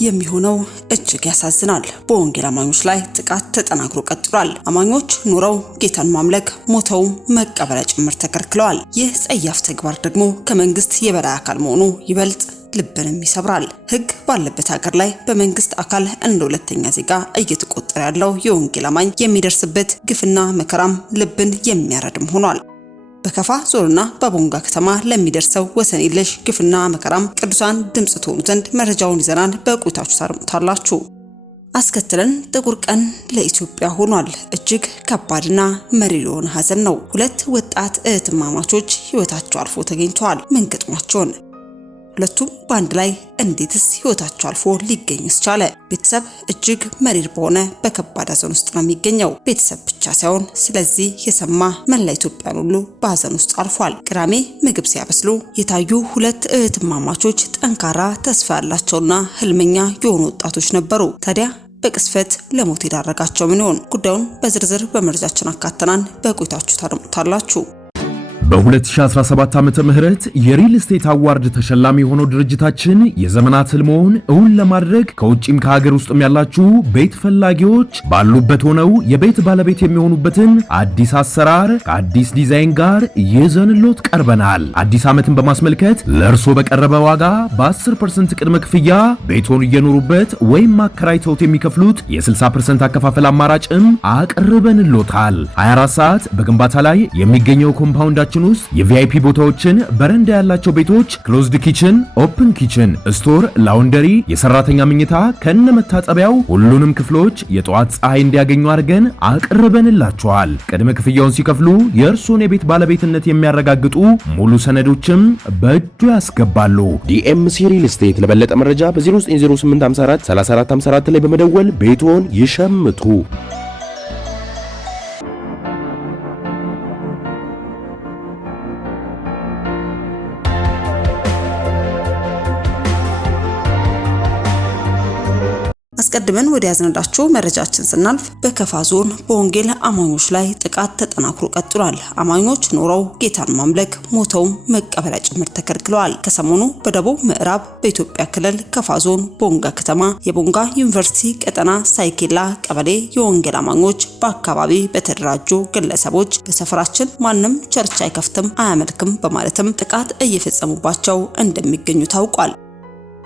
የሚሆነው እጅግ ያሳዝናል። በወንጌል አማኞች ላይ ጥቃት ተጠናክሮ ቀጥሏል። አማኞች ኑረው ጌታን ማምለክ ሞተው መቀበል ጭምር ተከልክለዋል። ይህ ጸያፍ ተግባር ደግሞ ከመንግስት የበላይ አካል መሆኑ ይበልጥ ልብንም ይሰብራል። ሕግ ባለበት ሀገር ላይ በመንግስት አካል እንደ ሁለተኛ ዜጋ እየተቆጠረ ያለው የወንጌል አማኝ የሚደርስበት ግፍና መከራም ልብን የሚያረድም ሆኗል። በከፋ ዞንና በቦንጋ ከተማ ለሚደርሰው ወሰን የለሽ ግፍና መከራም ቅዱሳን ድምጽ ትሆኑ ዘንድ መረጃውን ይዘናል። በቆይታችሁ ታደምጡታላችሁ። አስከትለን ጥቁር ቀን ለኢትዮጵያ ሆኗል። እጅግ ከባድና መሪር የሆነ ሀዘን ነው። ሁለት ወጣት እህትማማቾች ህይወታቸው አልፎ ተገኝተዋል። ምን ገጥሟቸውን? ሁለቱም በአንድ ላይ እንዴትስ ህይወታቸው አልፎ ሊገኝስ ቻለ? ቤተሰብ እጅግ መሪር በሆነ በከባድ ሀዘን ውስጥ ነው የሚገኘው። ቤተሰብ ብቻ ሳይሆን ስለዚህ የሰማ መላ ኢትዮጵያን ሁሉ በሀዘን ውስጥ አልፏል። ቅዳሜ ምግብ ሲያበስሉ የታዩ ሁለት እህትማማቾች ጠንካራ ተስፋ ያላቸውና ህልመኛ የሆኑ ወጣቶች ነበሩ። ታዲያ በቅስፈት ለሞት የዳረጋቸው ምን ይሆን? ጉዳዩን በዝርዝር በመረጃችን አካተናን። በቆይታችሁ ታደምጡታላችሁ። በ2017 ዓመተ ምህረት የሪል ስቴት አዋርድ ተሸላሚ የሆነው ድርጅታችን የዘመናት ህልሞን እውን ለማድረግ ከውጪም ከሀገር ውስጥም ያላችሁ ቤት ፈላጊዎች ባሉበት ሆነው የቤት ባለቤት የሚሆኑበትን አዲስ አሰራር ከአዲስ ዲዛይን ጋር ይዘንሎት ቀርበናል። አዲስ ዓመትን በማስመልከት ለእርሶ በቀረበ ዋጋ በ10% ቅድመ ክፍያ ቤቶን እየኖሩበት ወይም ማከራይተውት የሚከፍሉት የ60% አከፋፈል አማራጭም አቅርበንሎታል። 24 ሰዓት በግንባታ ላይ የሚገኘው ኮምፓውንዳችን ውስጥ የቪአይፒ ቦታዎችን፣ በረንዳ ያላቸው ቤቶች፣ ክሎዝድ ኪችን፣ ኦፕን ኪችን፣ ስቶር፣ ላውንደሪ፣ የሰራተኛ መኝታ ከነመታጠቢያው ሁሉንም ክፍሎች የጧት ፀሐይ እንዲያገኙ አድርገን አቅርበንላቸዋል። ቅድመ ክፍያውን ሲከፍሉ የእርሶን የቤት ባለቤትነት የሚያረጋግጡ ሙሉ ሰነዶችም በእጁ ያስገባሉ። ዲኤምሲ ሪል ስቴት። ለበለጠ መረጃ በ090854 3454 ላይ በመደወል ቤቶን ይሸምቱ። አስቀድመን ወደ ያዝነዳችሁ መረጃችን ስናልፍ በከፋ ዞን በወንጌል አማኞች ላይ ጥቃት ተጠናክሮ ቀጥሏል። አማኞች ኖረው ጌታን ማምለክ ሞተው መቀበል ጭምር ተከልክለዋል። ከሰሞኑ በደቡብ ምዕራብ በኢትዮጵያ ክልል ከፋ ዞን ቦንጋ ከተማ የቦንጋ ዩኒቨርሲቲ ቀጠና ሳይኬላ ቀበሌ የወንጌል አማኞች በአካባቢ በተደራጁ ግለሰቦች በሰፈራችን ማንም ቸርች አይከፍትም አያመልክም በማለትም ጥቃት እየፈጸሙባቸው እንደሚገኙ ታውቋል።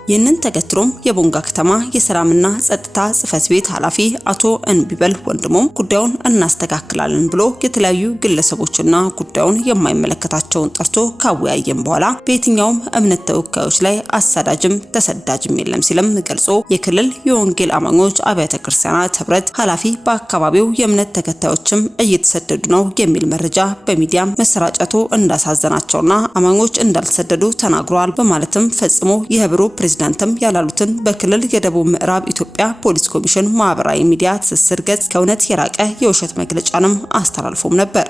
ይህንን ተከትሎም የቦንጋ ከተማ የሰላምና ጸጥታ ጽሕፈት ቤት ኃላፊ አቶ እንቢበል ወንድሞም ጉዳዩን እናስተካክላለን ብሎ የተለያዩ ግለሰቦችና ጉዳዩን የማይመለከታቸውን ጠርቶ ካወያየም በኋላ በየትኛውም እምነት ተወካዮች ላይ አሳዳጅም ተሰዳጅም የለም ሲልም ገልጾ የክልል የወንጌል አማኞች አብያተ ክርስቲያናት ህብረት ኃላፊ በአካባቢው የእምነት ተከታዮችም እየተሰደዱ ነው የሚል መረጃ በሚዲያም መሰራጨቱ እንዳሳዘናቸውና አማኞች እንዳልተሰደዱ ተናግረዋል በማለትም ፈጽሞ የህብሩ ፕሬዝዳንትም ያላሉትን በክልል የደቡብ ምዕራብ ኢትዮጵያ ፖሊስ ኮሚሽን ማህበራዊ ሚዲያ ትስስር ገጽ ከእውነት የራቀ የውሸት መግለጫንም አስተላልፎም ነበር።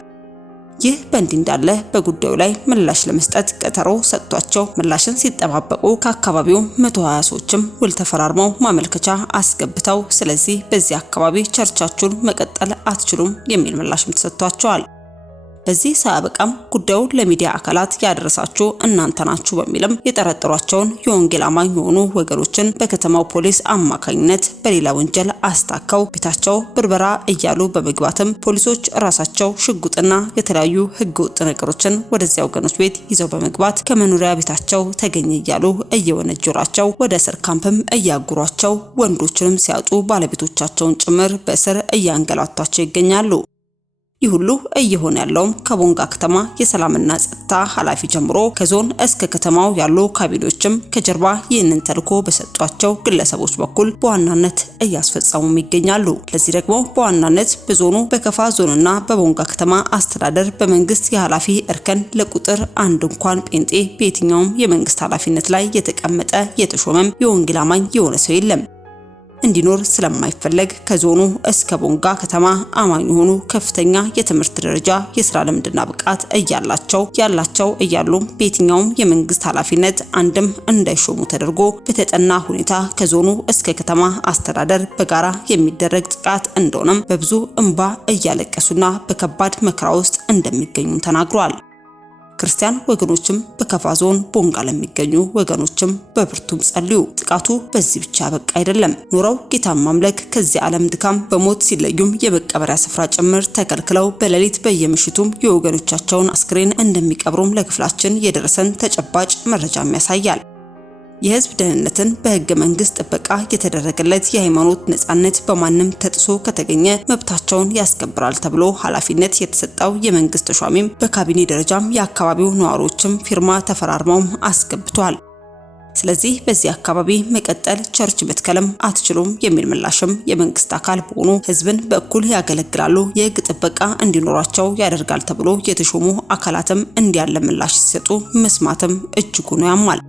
ይህ በእንዲህ እንዳለ በጉዳዩ ላይ ምላሽ ለመስጠት ቀጠሮ ሰጥቷቸው ምላሽን ሲጠባበቁ ከአካባቢው 120 ሰዎችም ውል ተፈራርመው ማመልከቻ አስገብተው ስለዚህ በዚህ አካባቢ ቸርቻችሁን መቀጠል አትችሉም የሚል ምላሽም ተሰጥቷቸዋል። በዚህ ሳያበቃም ጉዳዩን ለሚዲያ አካላት ያደረሳችሁ እናንተ ናችሁ በሚልም የጠረጠሯቸውን የወንጌል አማኝ የሆኑ ወገኖችን በከተማው ፖሊስ አማካኝነት በሌላ ወንጀል አስታከው ቤታቸው ብርበራ እያሉ በመግባትም ፖሊሶች ራሳቸው ሽጉጥና የተለያዩ ህገወጥ ነገሮችን ወደዚያ ወገኖች ቤት ይዘው በመግባት ከመኖሪያ ቤታቸው ተገኘ እያሉ እየወነጀሏቸው ወደ እስር ካምፕም እያጉሯቸው ወንዶችንም ሲያጡ ባለቤቶቻቸውን ጭምር በእስር እያንገላቷቸው ይገኛሉ። ይህ ሁሉ እየሆነ ያለው ከቦንጋ ከተማ የሰላምና ጸጥታ ኃላፊ ጀምሮ ከዞን እስከ ከተማው ያሉ ካቢኔዎችም ከጀርባ ይህንን ተልዕኮ በሰጧቸው ግለሰቦች በኩል በዋናነት እያስፈጸሙም ይገኛሉ። ለዚህ ደግሞ በዋናነት በዞኑ በከፋ ዞንና በቦንጋ ከተማ አስተዳደር በመንግስት የኃላፊ እርከን ለቁጥር አንድ እንኳን ጴንጤ በየትኛውም የመንግስት ኃላፊነት ላይ የተቀመጠ የተሾመም የወንጌል አማኝ የሆነ ሰው የለም። እንዲኖር ስለማይፈለግ ከዞኑ እስከ ቦንጋ ከተማ አማኝ የሆኑ ከፍተኛ የትምህርት ደረጃ የሥራ ልምድና ብቃት ያላቸው እያሉ በየትኛውም የመንግስት ኃላፊነት አንድም እንዳይሾሙ ተደርጎ በተጠና ሁኔታ ከዞኑ እስከ ከተማ አስተዳደር በጋራ የሚደረግ ጥቃት እንደሆነም በብዙ እንባ እያለቀሱና በከባድ መከራ ውስጥ እንደሚገኙ ተናግሯል። ክርስቲያን ወገኖችም በከፋ ዞን ቦንጋ ለሚገኙ ወገኖችም በብርቱም ጸልዩ። ጥቃቱ በዚህ ብቻ በቃ አይደለም። ኖረው ጌታን ማምለክ ከዚህ ዓለም ድካም በሞት ሲለዩም የመቀበሪያ ስፍራ ጭምር ተከልክለው በሌሊት በየምሽቱም የወገኖቻቸውን አስክሬን እንደሚቀብሩም ለክፍላችን የደረሰን ተጨባጭ መረጃም ያሳያል። የህዝብ ደህንነትን በህገ መንግስት ጥበቃ የተደረገለት የሃይማኖት ነጻነት በማንም ተጥሶ ከተገኘ መብታቸውን ያስከብራል ተብሎ ኃላፊነት የተሰጠው የመንግስት ተሿሚም በካቢኔ ደረጃም የአካባቢው ነዋሪዎችም ፊርማ ተፈራርመው አስገብቷል። ስለዚህ በዚህ አካባቢ መቀጠል ቸርች መትከልም አትችሉም የሚል ምላሽም የመንግስት አካል በሆኑ ህዝብን በእኩል ያገለግላሉ፣ የህግ ጥበቃ እንዲኖራቸው ያደርጋል ተብሎ የተሾሙ አካላትም እንዲያለ ምላሽ ሲሰጡ መስማትም እጅጉን ያማል።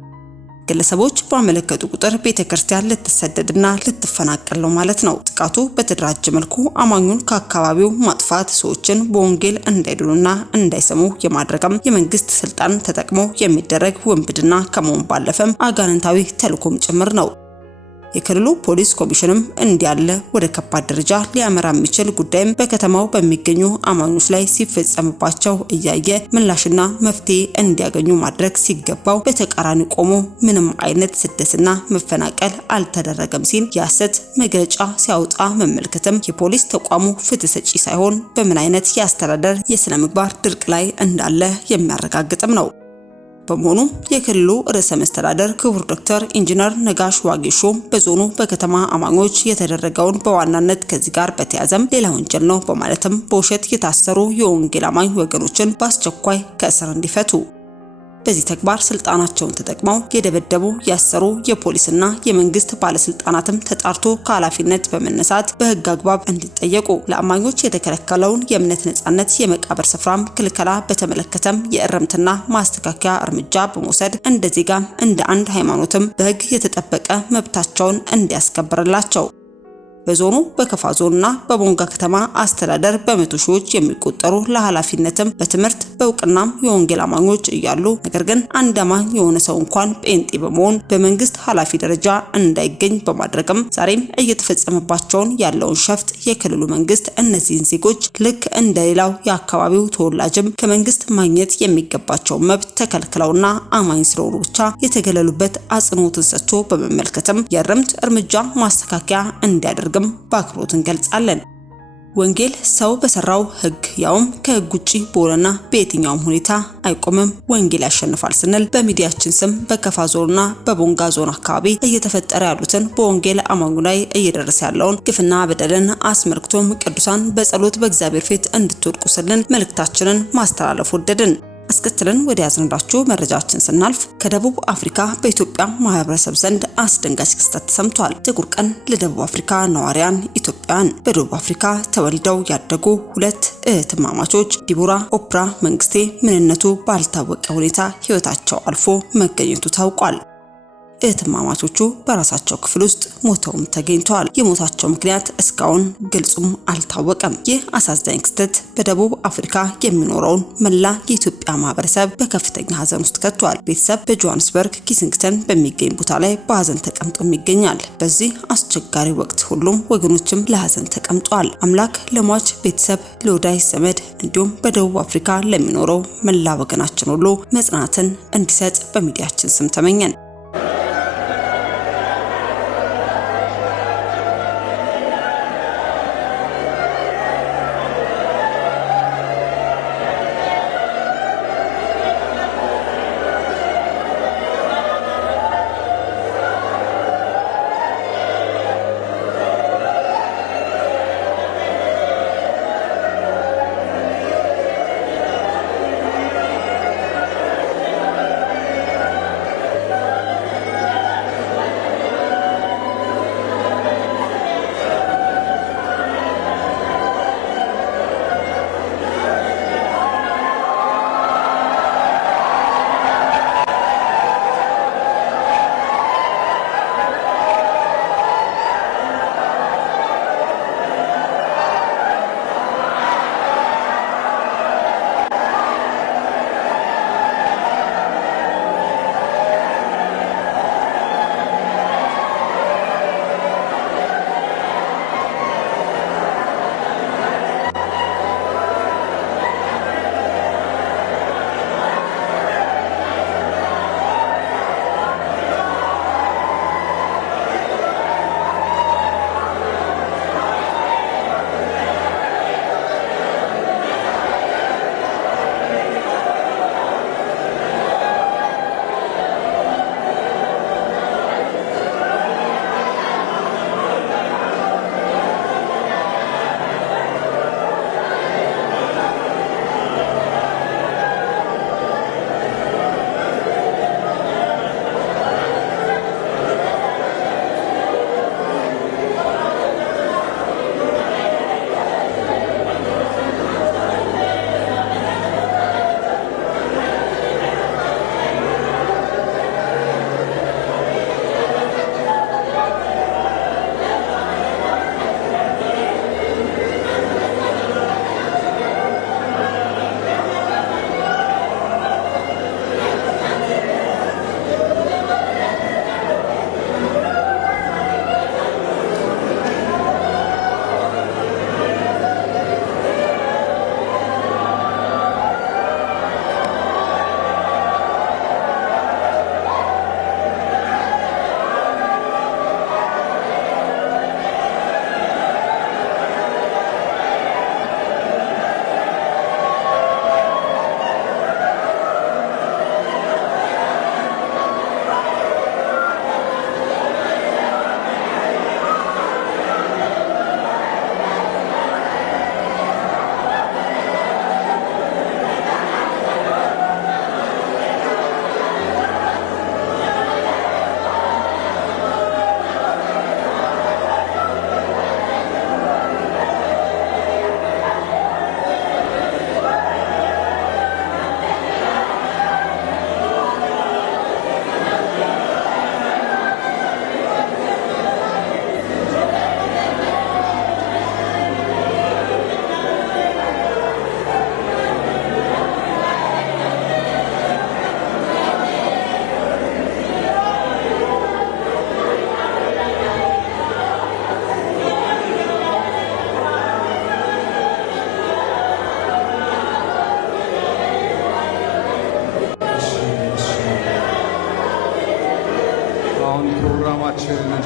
ግለሰቦች ባመለከቱ ቁጥር ቤተክርስቲያን ልትሰደድና ልትፈናቀል ነው ማለት ነው። ጥቃቱ በተደራጀ መልኩ አማኙን ከአካባቢው ማጥፋት፣ ሰዎችን በወንጌል እንዳይድኑና እንዳይሰሙ የማድረግም የመንግስት ስልጣን ተጠቅሞ የሚደረግ ወንብድና ከመሆን ባለፈም አጋንንታዊ ተልዕኮም ጭምር ነው። የክልሉ ፖሊስ ኮሚሽንም እንዲያለ ወደ ከባድ ደረጃ ሊያመራ የሚችል ጉዳይም በከተማው በሚገኙ አማኞች ላይ ሲፈጸምባቸው እያየ ምላሽና መፍትሄ እንዲያገኙ ማድረግ ሲገባው በተቃራኒ ቆሞ ምንም አይነት ስደትና መፈናቀል አልተደረገም ሲል የሐሰት መግለጫ ሲያወጣ መመልከትም የፖሊስ ተቋሙ ፍትህ ሰጪ ሳይሆን በምን አይነት የአስተዳደር የሥነ ምግባር ድርቅ ላይ እንዳለ የሚያረጋግጥም ነው። በመሆኑ የክልሉ ርዕሰ መስተዳደር ክቡር ዶክተር ኢንጂነር ነጋሽ ዋጌሾ በዞኑ በከተማ አማኞች የተደረገውን በዋናነት ከዚህ ጋር በተያዘም ሌላ ወንጀል ነው በማለትም በውሸት የታሰሩ የወንጌል አማኝ ወገኖችን በአስቸኳይ ከእስር እንዲፈቱ በዚህ ተግባር ስልጣናቸውን ተጠቅመው የደበደቡ ያሰሩ የፖሊስና የመንግስት ባለስልጣናትም ተጣርቶ ከኃላፊነት በመነሳት በህግ አግባብ እንዲጠየቁ ለአማኞች የተከለከለውን የእምነት ነጻነት የመቃብር ስፍራም ክልከላ በተመለከተም የእርምትና ማስተካከያ እርምጃ በመውሰድ እንደ ዜጋም እንደ አንድ ሃይማኖትም በህግ የተጠበቀ መብታቸውን እንዲያስከብርላቸው በዞኑ በከፋ ዞንና በቦንጋ ከተማ አስተዳደር በመቶ ሺዎች የሚቆጠሩ ለኃላፊነትም በትምህርት በእውቅናም የወንጌል አማኞች እያሉ ነገር ግን አንድ አማኝ የሆነ ሰው እንኳን ጴንጤ በመሆን በመንግስት ኃላፊ ደረጃ እንዳይገኝ በማድረግም ዛሬም እየተፈጸመባቸውን ያለውን ሸፍጥ የክልሉ መንግስት እነዚህን ዜጎች ልክ እንደሌላው የአካባቢው ተወላጅም ከመንግስት ማግኘት የሚገባቸው መብት ተከልክለውና አማኝ ስለሆኑ ብቻ የተገለሉበት አጽንኦትን ሰጥቶ በመመልከትም የእርምት እርምጃ ማስተካከያ እንዲያደርግ በአክብሮት እንገልጻለን። ወንጌል ሰው በሰራው ህግ ያውም ከህግ ውጪ በሆነና በየትኛውም ሁኔታ አይቆምም፣ ወንጌል ያሸንፋል ስንል በሚዲያችን ስም በከፋ ዞንና በቦንጋ ዞን አካባቢ እየተፈጠረ ያሉትን በወንጌል አማኙ ላይ እየደረሰ ያለውን ግፍና በደልን አስመልክቶም ቅዱሳን በጸሎት በእግዚአብሔር ፊት እንድትወድቁ ስልን መልእክታችንን ማስተላለፍ ወደድን። አስከትለን ወደ ያዝንላችሁ መረጃችን ስናልፍ ከደቡብ አፍሪካ በኢትዮጵያ ማህበረሰብ ዘንድ አስደንጋጭ ክስተት ተሰምቷል። ጥቁር ቀን ለደቡብ አፍሪካ ነዋሪያን ኢትዮጵያውያን። በደቡብ አፍሪካ ተወልደው ያደጉ ሁለት እህትማማቾች ዲቦራ ኦፕራ መንግስቴ ምንነቱ ባልታወቀ ሁኔታ ህይወታቸው አልፎ መገኘቱ ታውቋል። እህትማማቾቹ በራሳቸው ክፍል ውስጥ ሞተውም ተገኝተዋል። የሞታቸው ምክንያት እስካሁን ግልጹም አልታወቀም። ይህ አሳዛኝ ክስተት በደቡብ አፍሪካ የሚኖረውን መላ የኢትዮጵያ ማህበረሰብ በከፍተኛ ሀዘን ውስጥ ከቷል። ቤተሰብ በጆሃንስበርግ ኪንግስተን በሚገኝ ቦታ ላይ በሀዘን ተቀምጦ ይገኛል። በዚህ አስቸጋሪ ወቅት ሁሉም ወገኖችም ለሀዘን ተቀምጧል። አምላክ ለሟች ቤተሰብ፣ ለወዳጅ ዘመድ እንዲሁም በደቡብ አፍሪካ ለሚኖረው መላ ወገናችን ሁሉ መጽናናትን እንዲሰጥ በሚዲያችን ስም ተመኘን።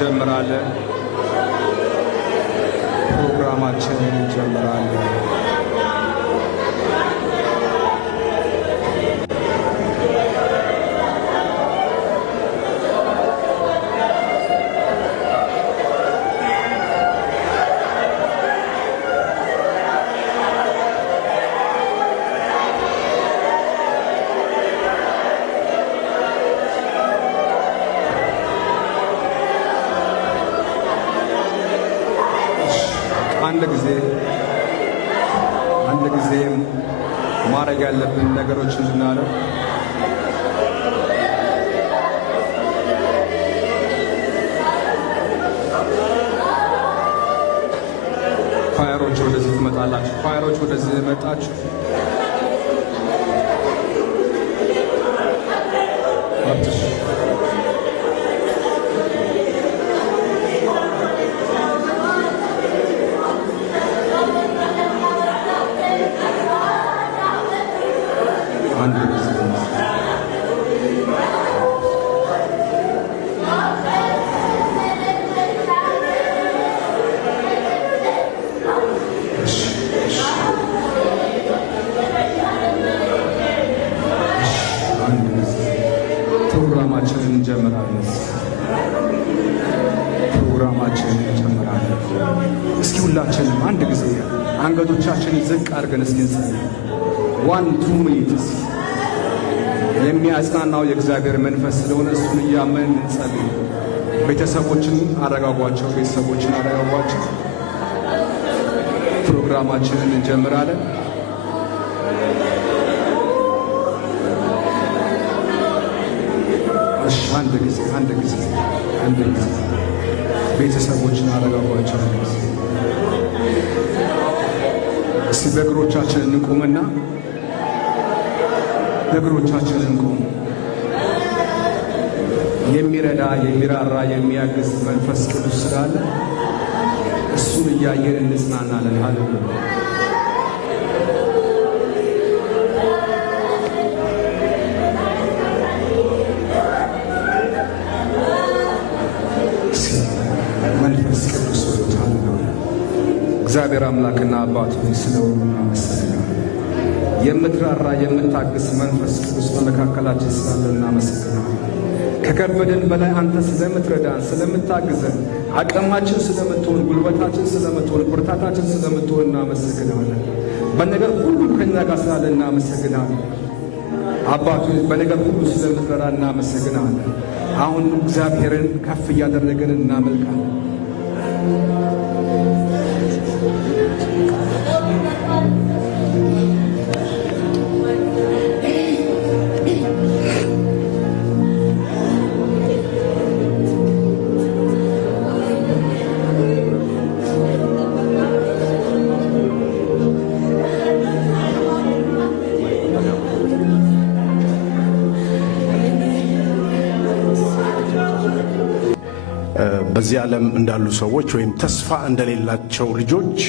እንጀምራለን። ፕሮግራማችንን እንጀምራለን። አንድ ጊዜ ማድረግ ያለብን ነገሮችን እንድናደርግ ፋየሮች ወደዚህ ትመጣላችሁ። ፋየሮች ወደዚህ መጣችሁ። ፕሮግራማችንን እንጀምራለን። እስኪ ሁላችንም አንድ ጊዜ አንገቶቻችንን ዝቅ አድርገን እስኪ እንጸልይ። 1 2 ሚኒትስ የሚያጽናናው የእግዚአብሔር መንፈስ ስለሆነ እሱን እያመንን እንጸልይ። ቤተሰቦችን አረጋጓቸው። ፕሮግራማችንን እንጀምራለን። አንድ ጊዜ ቤተሰቦችን አረጋጓቸው። እስቲ በእግሮቻችን እንቁምና እንቁም። የሚረዳ የሚራራ የሚያግዝ መንፈስ ቅዱስ ስላለ እሱን እያየን እንጽናናለን። ሃሌሉያ። መንፈስ ቅዱስ እግዚአብሔር አምላክና አባት ሆይ ስለሆኑ እናመሰግናለን። የምትራራ የምታግስ መንፈስ ቅዱስ በመካከላችን ስላለ እናመሰግናለን። ከከበደን በላይ አንተ ስለምትረዳን ስለምታግዘን፣ አቅማችን ስለምትሆን፣ ጉልበታችን ስለምትሆን፣ ብርታታችን ስለምትሆን እናመሰግናለን። በነገር ሁሉ ከኛ ጋር ስላለ እናመሰግናለን። አባቱ በነገር ሁሉ ስለምትረዳ እናመሰግናለን። አሁን እግዚአብሔርን ከፍ እያደረገን እናመልካለን። በዚህ ዓለም እንዳሉ ሰዎች ወይም ተስፋ እንደሌላቸው ልጆች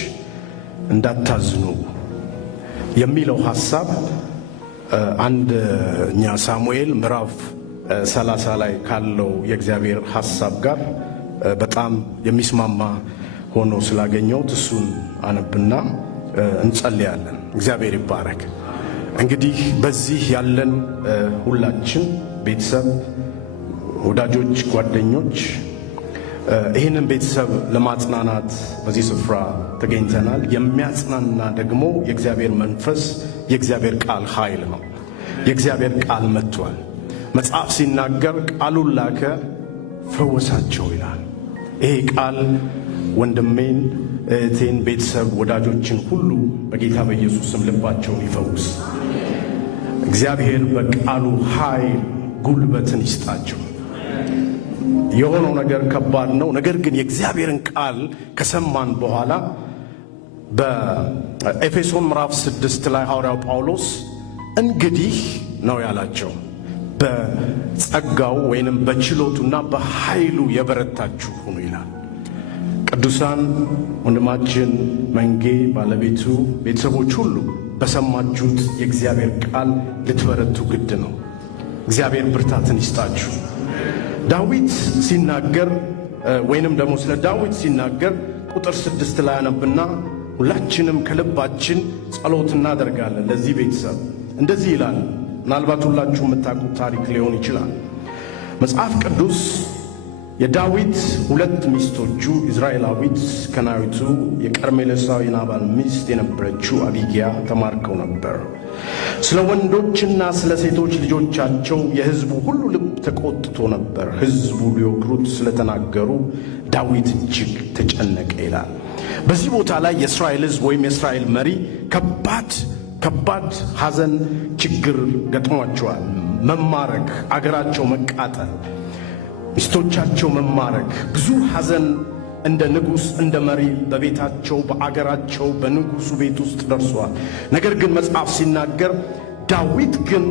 እንዳታዝኑ የሚለው ሐሳብ አንደኛ ሳሙኤል ምዕራፍ 30 ላይ ካለው የእግዚአብሔር ሐሳብ ጋር በጣም የሚስማማ ሆኖ ስላገኘሁት እሱን አነብና እንጸልያለን። እግዚአብሔር ይባረክ። እንግዲህ በዚህ ያለን ሁላችን ቤተሰብ፣ ወዳጆች፣ ጓደኞች ይህንን ቤተሰብ ለማጽናናት በዚህ ስፍራ ተገኝተናል። የሚያጽናና ደግሞ የእግዚአብሔር መንፈስ፣ የእግዚአብሔር ቃል ኃይል ነው። የእግዚአብሔር ቃል መጥቷል። መጽሐፍ ሲናገር ቃሉን ላከ ፈወሳቸው ይላል። ይሄ ቃል ወንድሜን፣ እህቴን፣ ቤተሰብ፣ ወዳጆችን ሁሉ በጌታ በኢየሱስም ልባቸውን ይፈውስ። እግዚአብሔር በቃሉ ኃይል ጉልበትን ይስጣቸው። የሆነው ነገር ከባድ ነው። ነገር ግን የእግዚአብሔርን ቃል ከሰማን በኋላ በኤፌሶን ምዕራፍ 6 ላይ ሐዋርያው ጳውሎስ እንግዲህ ነው ያላቸው በጸጋው ወይንም በችሎቱና በኃይሉ የበረታችሁ ሁኑ ይላል። ቅዱሳን ወንድማችን መንጌ፣ ባለቤቱ፣ ቤተሰቦች ሁሉ በሰማችሁት የእግዚአብሔር ቃል ልትበረቱ ግድ ነው። እግዚአብሔር ብርታትን ይስጣችሁ። ዳዊት ሲናገር ወይንም ደግሞ ስለ ዳዊት ሲናገር ቁጥር 6 ላይ አነብና ሁላችንም ከልባችን ጸሎት እናደርጋለን ለዚህ ቤተሰብ። እንደዚህ ይላል። ምናልባት ሁላችሁ የምታውቁት ታሪክ ሊሆን ይችላል። መጽሐፍ ቅዱስ የዳዊት ሁለት ሚስቶቹ ኢዝራኤላዊት ከናዊቱ የቀርሜሎሳዊ ናባል ሚስት የነበረችው አቢግያ ተማርከው ነበር። ስለ ወንዶችና ስለ ሴቶች ልጆቻቸው የሕዝቡ ሁሉ ልብ ተቆጥቶ ነበር። ሕዝቡ ሊወግሩት ስለተናገሩ ዳዊት እጅግ ተጨነቀ ይላል። በዚህ ቦታ ላይ የእስራኤል ሕዝብ ወይም የእስራኤል መሪ ከባድ ሐዘን ችግር ገጥሟቸዋል። መማረክ፣ አገራቸው መቃጠል፣ ሚስቶቻቸው መማረክ፣ ብዙ ሐዘን እንደ ንጉሥ እንደ መሪ በቤታቸው በአገራቸው በንጉሡ ቤት ውስጥ ደርሷል። ነገር ግን መጽሐፍ ሲናገር ዳዊት ግን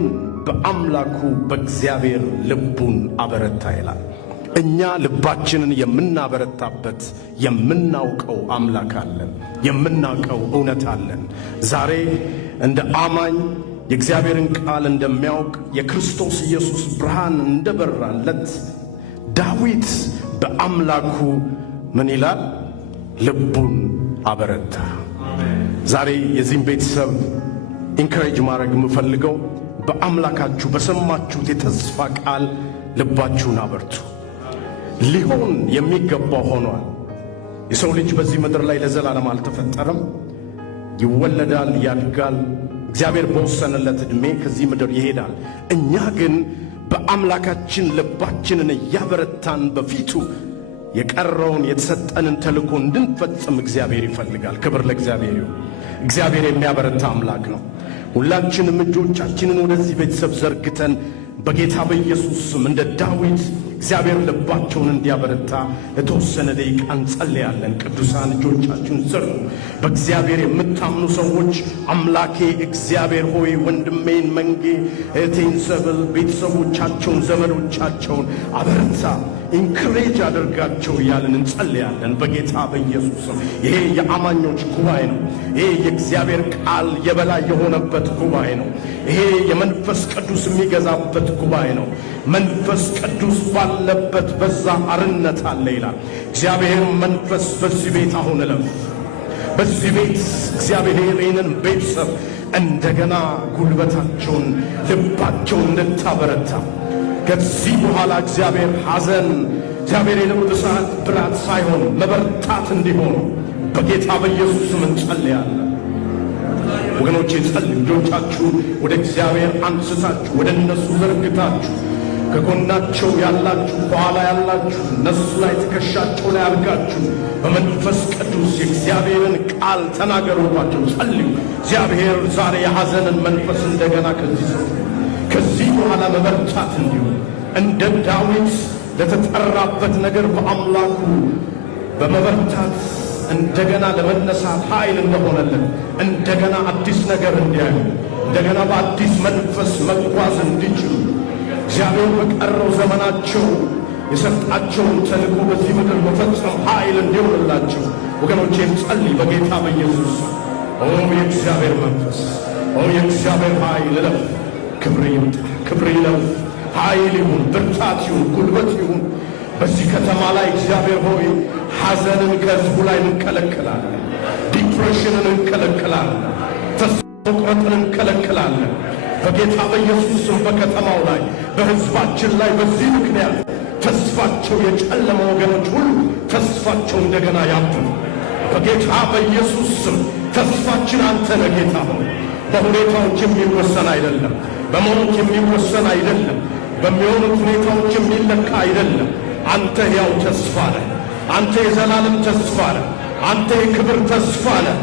በአምላኩ በእግዚአብሔር ልቡን አበረታ ይላል። እኛ ልባችንን የምናበረታበት የምናውቀው አምላክ አለን፣ የምናውቀው እውነት አለን። ዛሬ እንደ አማኝ የእግዚአብሔርን ቃል እንደሚያውቅ የክርስቶስ ኢየሱስ ብርሃን እንደበራለት ዳዊት በአምላኩ ምን ይላል? ልቡን አበረታ። ዛሬ የዚህም ቤተሰብ ኢንካሬጅ ማድረግ የምፈልገው በአምላካችሁ በሰማችሁት የተስፋ ቃል ልባችሁን አበርቱ። ሊሆን የሚገባው ሆኗል። የሰው ልጅ በዚህ ምድር ላይ ለዘላለም አልተፈጠረም። ይወለዳል፣ ያድጋል፣ እግዚአብሔር በወሰነለት ዕድሜ ከዚህ ምድር ይሄዳል። እኛ ግን በአምላካችን ልባችንን እያበረታን በፊቱ የቀረውን የተሰጠንን ተልእኮ እንድንፈጽም እግዚአብሔር ይፈልጋል። ክብር ለእግዚአብሔር ይሁን። እግዚአብሔር የሚያበረታ አምላክ ነው። ሁላችንም እጆቻችንን ወደዚህ ቤተሰብ ዘርግተን በጌታ በኢየሱስ ስም እንደ ዳዊት እግዚአብሔር ልባቸውን እንዲያበረታ ለተወሰነ ደቂቃ እንጸልያለን። ቅዱሳን እጆቻችሁን ዘርጉ። በእግዚአብሔር የምታምኑ ሰዎች አምላኬ እግዚአብሔር ሆይ ወንድሜን መንጌ፣ እህቴን ሰብል፣ ቤተሰቦቻቸውን፣ ዘመዶቻቸውን አበረታ፣ ኢንክሬጅ አድርጋቸው እያልን እንጸልያለን በጌታ በኢየሱስ ስም። ይሄ የአማኞች ጉባኤ ነው። ይሄ የእግዚአብሔር ቃል የበላይ የሆነበት ጉባኤ ነው። ይሄ የመንፈስ ቅዱስ የሚገዛበት ጉባኤ ነው። መንፈስ ቅዱስ ባለበት በዛ አርነት አለ ይላል እግዚአብሔር መንፈስ። በዚህ ቤት አሁን እለፍ። በዚህ ቤት እግዚአብሔር ይህንን ቤተሰብ እንደገና ጉልበታቸውን ልባቸውን እንድታበረታ ከዚህ በኋላ እግዚአብሔር ሐዘን እግዚአብሔር የልብ እሳት ብራት ሳይሆን መበርታት እንዲሆኑ በጌታ በኢየሱስ ስም እንጸልያለን። ወገኖቼ ጸልዩ። እጆቻችሁ ወደ እግዚአብሔር አንስታችሁ ወደ እነሱ ዘርግታችሁ ከጎናቸው ያላችሁ በኋላ ያላችሁ እነሱ ላይ ትከሻቸው ላይ አድርጋችሁ በመንፈስ ቅዱስ የእግዚአብሔርን ቃል ተናገሩባቸው፣ ጸልዩ። እግዚአብሔር ዛሬ የሐዘንን መንፈስ እንደገና ከዚህ በኋላ መበርታት እንዲሆን እንደ ዳዊት ለተጠራበት ነገር በአምላኩ በመበርታት እንደገና ለመነሳት ኃይል እንደሆነልን እንደገና አዲስ ነገር እንዲያዩ እንደገና በአዲስ መንፈስ መጓዝ እንዲችሉ እግዚአብሔር በቀረው ዘመናቸው የሰጣቸውን ተልእኮ በዚህ ምድር መፈጸም ኃይል እንዲሆንላቸው ወገኖቼ እንጸልይ በጌታ በኢየሱስ። ኦ የእግዚአብሔር መንፈስ፣ ኦ የእግዚአብሔር ኃይል እለፍ። ክብር ይምጣ፣ ክብር ይለፍ፣ ኃይል ይሁን፣ ብርታት ይሁን፣ ጉልበት ይሁን። በዚህ ከተማ ላይ እግዚአብሔር ሆይ ሐዘንን ከሕዝቡ ላይ እንከለክላለን። ዲፕሬሽንን እንከለክላለን። ተስፋ መቁረጥን እንከለክላለን። በጌታ በኢየሱስ ስም በከተማው ላይ በሕዝባችን ላይ በዚህ ምክንያት ተስፋቸው የጨለመ ወገኖች ሁሉ ተስፋቸው እንደገና ያብብ በጌታ በኢየሱስ ስም። ተስፋችን አንተ ነህ ጌታ ሆይ። በሁኔታዎች የሚወሰን አይደለም፣ በሞት የሚወሰን አይደለም፣ በሚሆኑት ሁኔታዎች የሚለካ አይደለም። አንተ ሕያው ተስፋ ነህ። አንተ የዘላለም ተስፋ ነህ። አንተ የክብር ተስፋ ነህ።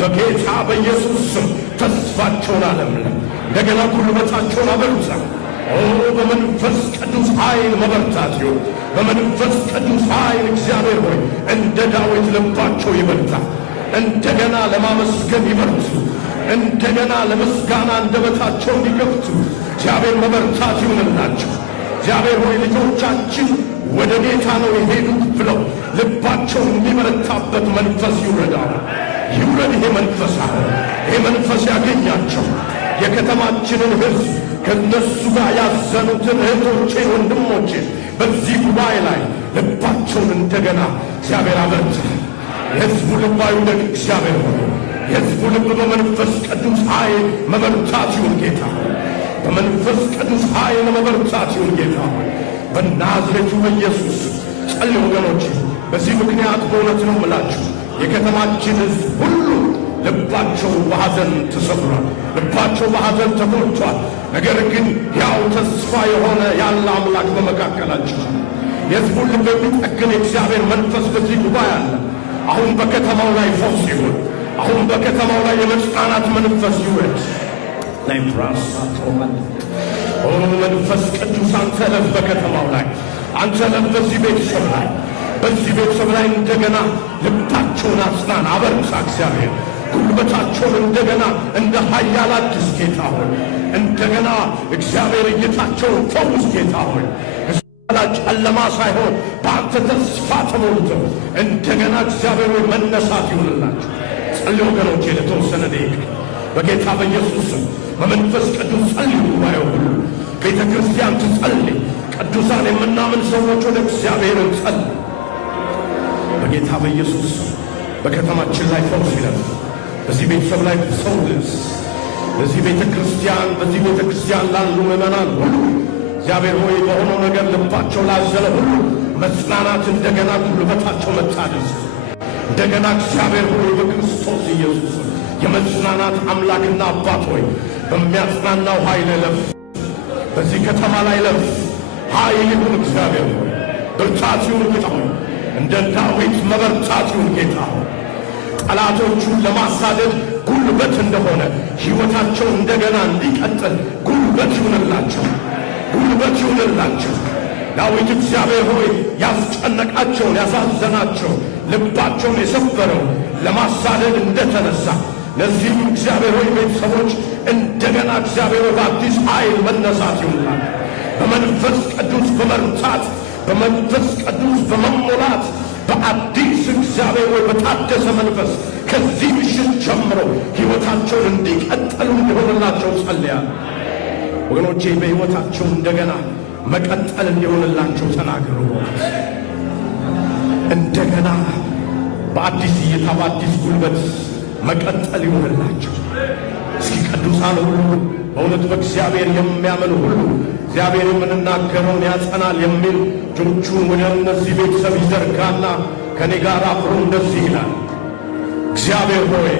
በጌታ በኢየሱስ ስም ተስፋቸውን አለምልም፣ እንደገና ጉልበታቸውን አበርታ። ኦ በመንፈስ ቅዱስ ኃይል መበርታት ይሁን። በመንፈስ ቅዱስ ኃይል እግዚአብሔር ሆይ እንደ ዳዊት ልባቸው ይበርታ። እንደገና ለማመስገን ይበርቱ። እንደገና ለምስጋና አንደበታቸው እንዲከፍቱ እግዚአብሔር መበርታት ይሁንላቸው። እግዚአብሔር ሆይ ልጆቻችን ወደ ጌታ ነው የሄዱት ብለው ልባቸው የሚበረታበት መንፈስ ይውረዳል። ይውረድ ይሄ መንፈስ። ይሄ መንፈስ ያገኛቸው የከተማችንን ሕዝብ ከነሱ ጋር ያዘኑትን እህቶቼን ወንድሞቼን በዚህ ጉባኤ ላይ ልባቸውን እንደገና እግዚአብሔር አበርታ። የሕዝቡ ልብ አይውደቅ እግዚአብሔር ሆይ የሕዝቡ ልብ በመንፈስ ቅዱስ ኃይል መበርታት ይሁን ጌታ። በመንፈስ ቅዱስ ኃይል መበርታት ይሁን ጌታ። በናዝሬቱ በኢየሱስ ጸልዩ ወገኖች። በዚህ ምክንያት በእውነት ነው የምላችሁ የከተማችን ሕዝብ ሁሉ ልባቸው በሐዘን ተሰብሯል። ልባቸው በሐዘን ተሞልቷል። ነገር ግን ያው ተስፋ የሆነ ያለ አምላክ በመካከላቸው የሕዝቡን ልብ የሚጠግን የእግዚአብሔር መንፈስ በዚህ ጉባኤ አለ። አሁን በከተማው ላይ ፈውስ ይሁን። አሁን በከተማው ላይ የመጽናናት መንፈስ ይሁን። መንፈስ ቅዱስ አንተ ለፍ በከተማው ላይ አንተ ለፍ በዚህ ቤተሰብ ላይ በዚህ ቤተሰብ ላይ እንደገና ልባቸውን አጽናን፣ አበርታ እግዚአብሔር። ጉልበታቸውን እንደገና እንደ ኃያል አድስ ጌታ ሆይ። እንደገና እግዚአብሔር እይታቸውን ፈውስ ጌታ ሆይ። ጨለማ ሳይሆን በአንተ ተስፋ ተሞልተው እንደገና እግዚአብሔር ሆይ መነሳት ይሁንላቸው። ጸልዩ ወገኖቼ ለተወሰነ ደቂቃ በጌታ በኢየሱስ ስም በመንፈስ ቅዱስ ጸልዩ። ጉባኤው ሁሉ ቤተ ክርስቲያን ትጸልይ። ቅዱሳን የምናምን ሰዎች ወደ እግዚአብሔር እንጸልይ። በጌታ በኢየሱስ በከተማችን ላይ ፈውስ ይለፍ። በዚህ ቤተሰብ ላይ ፈውስ። በዚህ ቤተ ክርስቲያን ላሉ ምዕመናን ሁሉ እግዚአብሔር ሆይ በሆነው ነገር ልባቸው ላዘለ ሁሉ መጽናናት፣ እንደገና ጉልበታቸው መታደስ፣ እንደገና እግዚአብሔር ሆይ በክርስቶስ ኢየሱስ የመጽናናት አምላክና አባት ሆይ በሚያጽናናው ኃይል ለፍ። በዚህ ከተማ ላይ ለፍ። ኃይል ይሁን እግዚአብሔር ሆይ፣ ብርታት ይሁን ጌታ ሆይ፣ እንደ ዳዊት መበርታት ይሁን ጌታ ሆይ። ጠላቶቹን ለማሳደድ ጉልበት እንደሆነ ሕይወታቸው እንደገና እንዲቀጥል ጉልበት ይሁንላቸው፣ ጉልበት ይሁንላቸው። ዳዊት እግዚአብሔር ሆይ ያስጨነቃቸውን ያሳዘናቸው ልባቸውን የሰበረው ለማሳደድ እንደተነሳ ለዚህም እግዚአብሔር ሆይ ቤተሰቦች እንደገና እግዚአብሔር ሆይ በአዲስ ኃይል መነሳት ይሁንላል። በመንፈስ ቅዱስ በመርታት በመንፈስ ቅዱስ በመሞላት በአዲስ እግዚአብሔር ሆይ በታደሰ መንፈስ ከዚህ ምሽት ጀምሮ ሕይወታቸውን እንዲቀጥሉ እንዲሆንላቸው ጸልያለሁ። ወገኖቼ በሕይወታቸው እንደገና መቀጠል እንዲሆንላቸው ተናገሩ። እንደገና በአዲስ እይታ በአዲስ ጉልበት መቀጠል ይሆንላቸው። እስኪ ቅዱሳን ሁሉ በእውነት በእግዚአብሔር የሚያምን ሁሉ እግዚአብሔር የምንናገረውን ያጸናል የሚል እጆቹን ወደ እነዚህ ቤተሰብ ይዘርጋና ከኔ ጋር አብሮ እንደዚህ ይላል። እግዚአብሔር ሆይ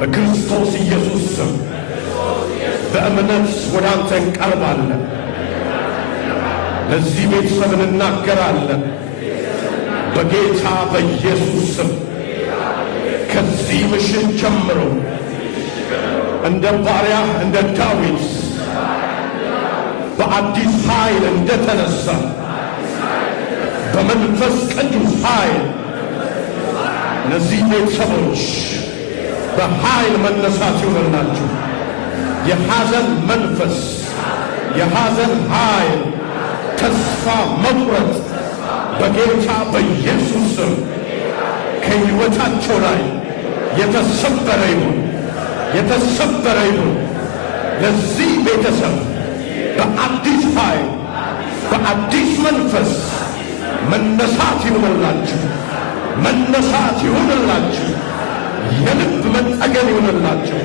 በክርስቶስ ኢየሱስ ስም በእምነት ወደ አንተ እንቀርባለን። ለዚህ ቤተሰብ እንናገራለን በጌታ በኢየሱስ ስም ከዚህ ምሽት ጀምሮ እንደ ባሪያ እንደ ዳዊት በአዲስ ኃይል እንደተነሳ በመንፈስ ቅዱስ ኃይል እነዚህ ቤተሰቦች በኃይል መነሳት ይሆንላቸው። የሐዘን መንፈስ፣ የሐዘን ኃይል፣ ተስፋ መቁረጥ በጌታ በኢየሱስ ስም ከሕይወታቸው ላይ የተሰበረ ይሁን፣ የተሰበረ ይሁን። ለዚህ ቤተሰብ በአዲስ ኃይል በአዲስ መንፈስ መነሳት ይሁንላችሁ፣ መነሳት ይሁንላችሁ። የልብ መጠገን ይሁንላችሁ፣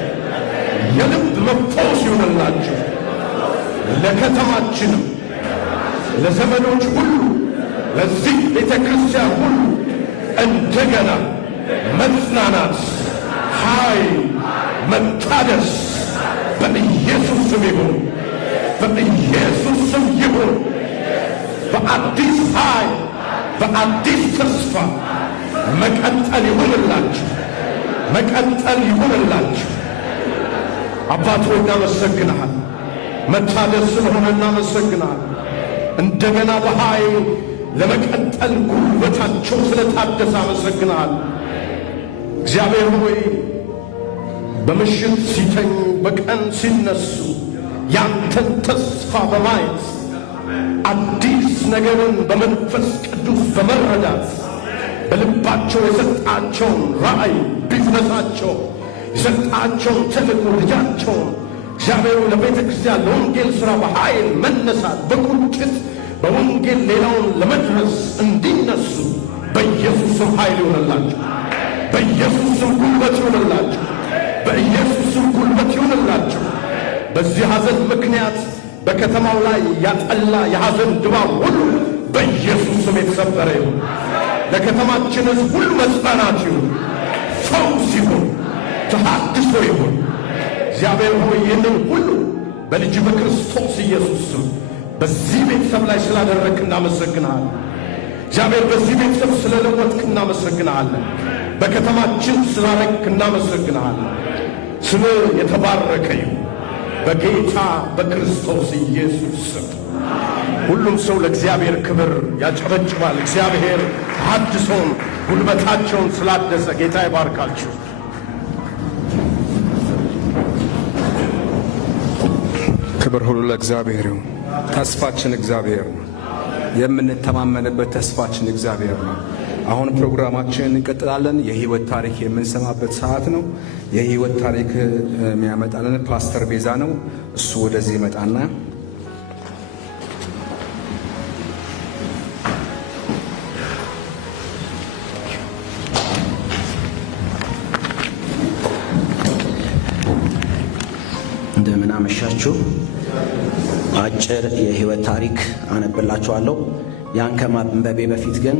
የልብ መፈወስ ይሁንላችሁ። ለከተማችንም ለዘመዶች ሁሉ ለዚህ ቤተ ክርስቲያን ሁሉ እንደገና መጽናናት፣ ኃይል፣ መታደስ በኢየሱስ ስም ይሁን፣ በኢየሱስ ስም ይሁን። በአዲስ ኃይል በአዲስ ተስፋ መቀጠል ይሁንላችሁ፣ መቀጠል ይሁንላችሁ። አባት ሆይ እናመሰግንሃል። መታደስ ስለሆነ እናመሰግንሃል። እንደገና በኃይል ለመቀጠል ጉልበታቸው ስለታደሰ አመሰግንሃል። እግዚአብሔር ሆይ በምሽት ሲተኙ በቀን ሲነሱ ያንተን ተስፋ በማየት አዲስ ነገርን በመንፈስ ቅዱስ በመረዳት በልባቸው የሰጣቸውን ራእይ፣ ቢዝነሳቸው የሰጣቸውን ተልእኮ፣ ልጃቸውን እግዚአብሔር ለቤተ ክርስቲያን ለወንጌል ሥራ በኃይል መነሳት፣ በቁጭት በወንጌል ሌላውን ለመድረስ እንዲነሱ በኢየሱስ ስም ኃይል ይሆንላችሁ። በኢየሱስ ስም ጉልበት ይሆንላችሁ። በኢየሱስ ስም ጉልበት ይሆንላችሁ። በዚህ ሐዘን ምክንያት በከተማው ላይ ያጠላ የሐዘን ድባብ ሁሉ በኢየሱስ ስም የተሰበረ ይሁን። ለከተማችን ሕዝብ ሁሉ መጽናናት ይሁን፣ ፈውስ ይሁን፣ ተሐድሶ ይሁን። እግዚአብሔር ሆይ ይህንን ሁሉ በልጅ በክርስቶስ ኢየሱስ ስም በዚህ ቤተሰብ ላይ ስላደረግክ እናመሰግንሃለን። እግዚአብሔር በዚህ ቤተሰብ ስለለወጥክ እናመሰግንሃለን። በከተማችን ስላረግክ እናመሰግንሃለን። ስምህ የተባረከ ይሁን በጌታ በክርስቶስ ኢየሱስ ስም። ሁሉም ሰው ለእግዚአብሔር ክብር ያጨበጭባል። እግዚአብሔር ተሐድሶን ጉልበታቸውን ስላደሰ ጌታ ይባርካችሁ። ክብር ሁሉ ለእግዚአብሔር ይሁን። ተስፋችን እግዚአብሔር ነው። የምንተማመንበት ተስፋችን እግዚአብሔር ነው። አሁን ፕሮግራማችን እንቀጥላለን። የህይወት ታሪክ የምንሰማበት ሰዓት ነው። የህይወት ታሪክ የሚያመጣልን ፓስተር ቤዛ ነው። እሱ ወደዚህ ይመጣና እንደምን አመሻችሁ። አጭር የህይወት ታሪክ አነብላችኋለሁ። ያን ከማንበቤ በፊት ግን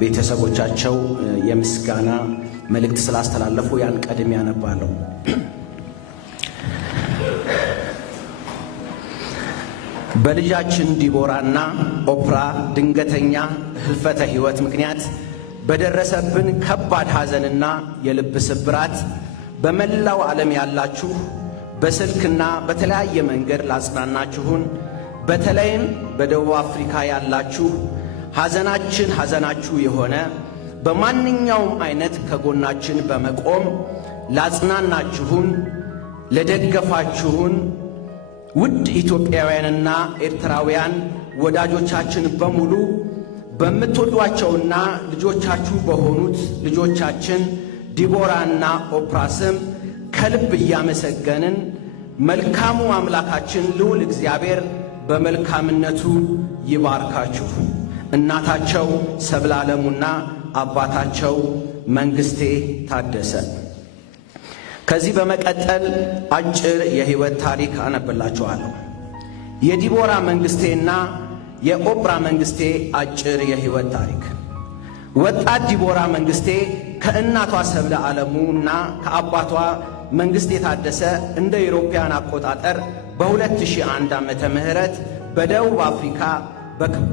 ቤተሰቦቻቸው የምስጋና መልእክት ስላስተላለፉ ያን ቀድሜ ያነባለሁ። በልጃችን ዲቦራና ኦፕራ ድንገተኛ ህልፈተ ህይወት ምክንያት በደረሰብን ከባድ ሐዘንና የልብ ስብራት በመላው ዓለም ያላችሁ በስልክና በተለያየ መንገድ ላጽናናችሁን፣ በተለይም በደቡብ አፍሪካ ያላችሁ ሐዘናችሁ የሆነ በማንኛውም አይነት ከጎናችን በመቆም ላጽናናችሁን፣ ለደገፋችሁን ውድ ኢትዮጵያውያንና ኤርትራውያን ወዳጆቻችን በሙሉ በምትወዷቸውና ልጆቻችሁ በሆኑት ልጆቻችን ዲቦራና ኦፕራ ስም ከልብ እያመሰገንን መልካሙ አምላካችን ልዑል እግዚአብሔር በመልካምነቱ ይባርካችሁ። እናታቸው ሰብለዓለሙና አባታቸው መንግስቴ ታደሰ። ከዚህ በመቀጠል አጭር የህይወት ታሪክ አነብላችኋለሁ። የዲቦራ መንግስቴና የኦፕራ መንግስቴ አጭር የህይወት ታሪክ። ወጣት ዲቦራ መንግስቴ ከእናቷ ሰብለዓለሙና ከአባቷ መንግስቴ ታደሰ እንደ አውሮፓውያን አቆጣጠር በ2001 ዓመተ ምህረት በደቡብ አፍሪካ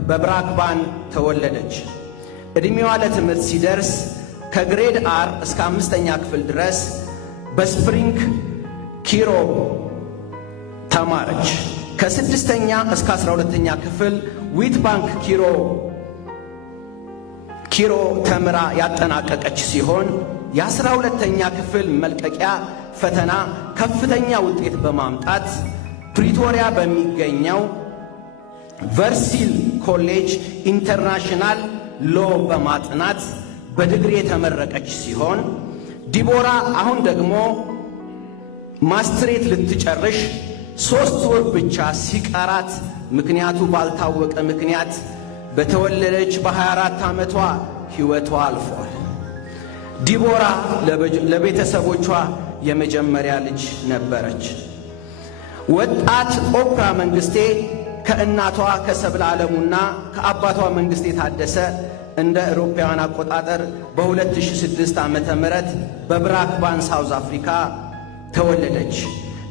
በብራክባን ተወለደች። ዕድሜዋ ለትምህርት ሲደርስ ከግሬድ አር እስከ 5ኛ ክፍል ድረስ በስፕሪንግ ኪሮ ተማረች። ከ6ኛ እስከ 12ኛ ክፍል ዊትባንክ ኪሮ ተምራ ያጠናቀቀች ሲሆን የ12ኛ ክፍል መልቀቂያ ፈተና ከፍተኛ ውጤት በማምጣት ፕሪቶሪያ በሚገኘው ቨርሲል ኮሌጅ ኢንተርናሽናል ሎ በማጥናት በዲግሪ የተመረቀች ሲሆን ዲቦራ አሁን ደግሞ ማስትሬት ልትጨርሽ 3 ወር ብቻ ሲቀራት ምክንያቱ ባልታወቀ ምክንያት በተወለደች በ24 ዓመቷ ሕይወቷ አልፏል። ዲቦራ ለቤተሰቦቿ የመጀመሪያ ልጅ ነበረች። ወጣት ኦፕራ መንግስቴ ከእናቷ ከሰብለዓለሙና ከአባቷ መንግስቴ ታደሰ እንደ አውሮፓውያን አቆጣጠር በ2006 ዓመተ ምህረት በብራክባን ሳውዝ አፍሪካ ተወለደች።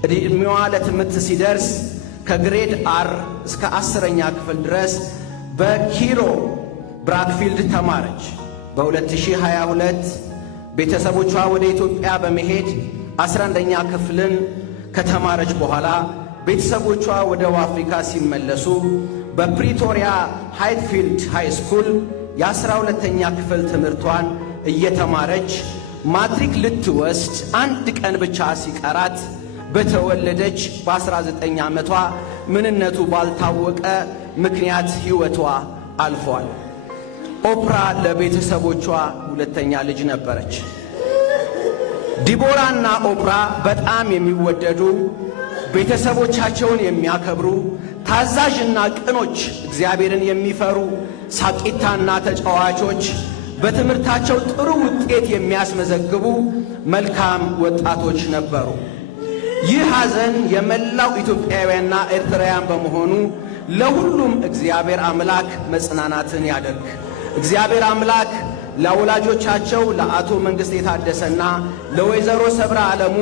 ዕድሜዋ ለትምህርት ሲደርስ ከግሬድ አር እስከ 10ኛ ክፍል ድረስ በኪሮ ብራክፊልድ ተማረች። በ2022 ቤተሰቦቿ ወደ ኢትዮጵያ በመሄድ 11ኛ ክፍልን ከተማረች በኋላ ቤተሰቦቿ ወደ አፍሪካ ሲመለሱ በፕሪቶሪያ ሃይትፊልድ ሃይ ስኩል የ12ኛ ክፍል ትምህርቷን እየተማረች ማትሪክ ልትወስድ 1 ቀን ብቻ ሲቀራት በተወለደች በ19 ዓመቷ ምንነቱ ባልታወቀ ምክንያት ሕይወቷ አልፏል። ኦፕራ ለቤተሰቦቿ ሁለተኛ ልጅ ነበረች። ዲቦራና ኦፕራ በጣም የሚወደዱ ቤተሰቦቻቸውን የሚያከብሩ ታዛዥና ቅኖች፣ እግዚአብሔርን የሚፈሩ ሳቂታና ተጫዋቾች፣ በትምህርታቸው ጥሩ ውጤት የሚያስመዘግቡ መልካም ወጣቶች ነበሩ። ይህ ሐዘን የመላው ኢትዮጵያውያንና ኤርትራውያን በመሆኑ ለሁሉም እግዚአብሔር አምላክ መጽናናትን ያደርግ። እግዚአብሔር አምላክ ለወላጆቻቸው ለአቶ መንግስት የታደሰና ለወይዘሮ ሰብራ ዓለሙ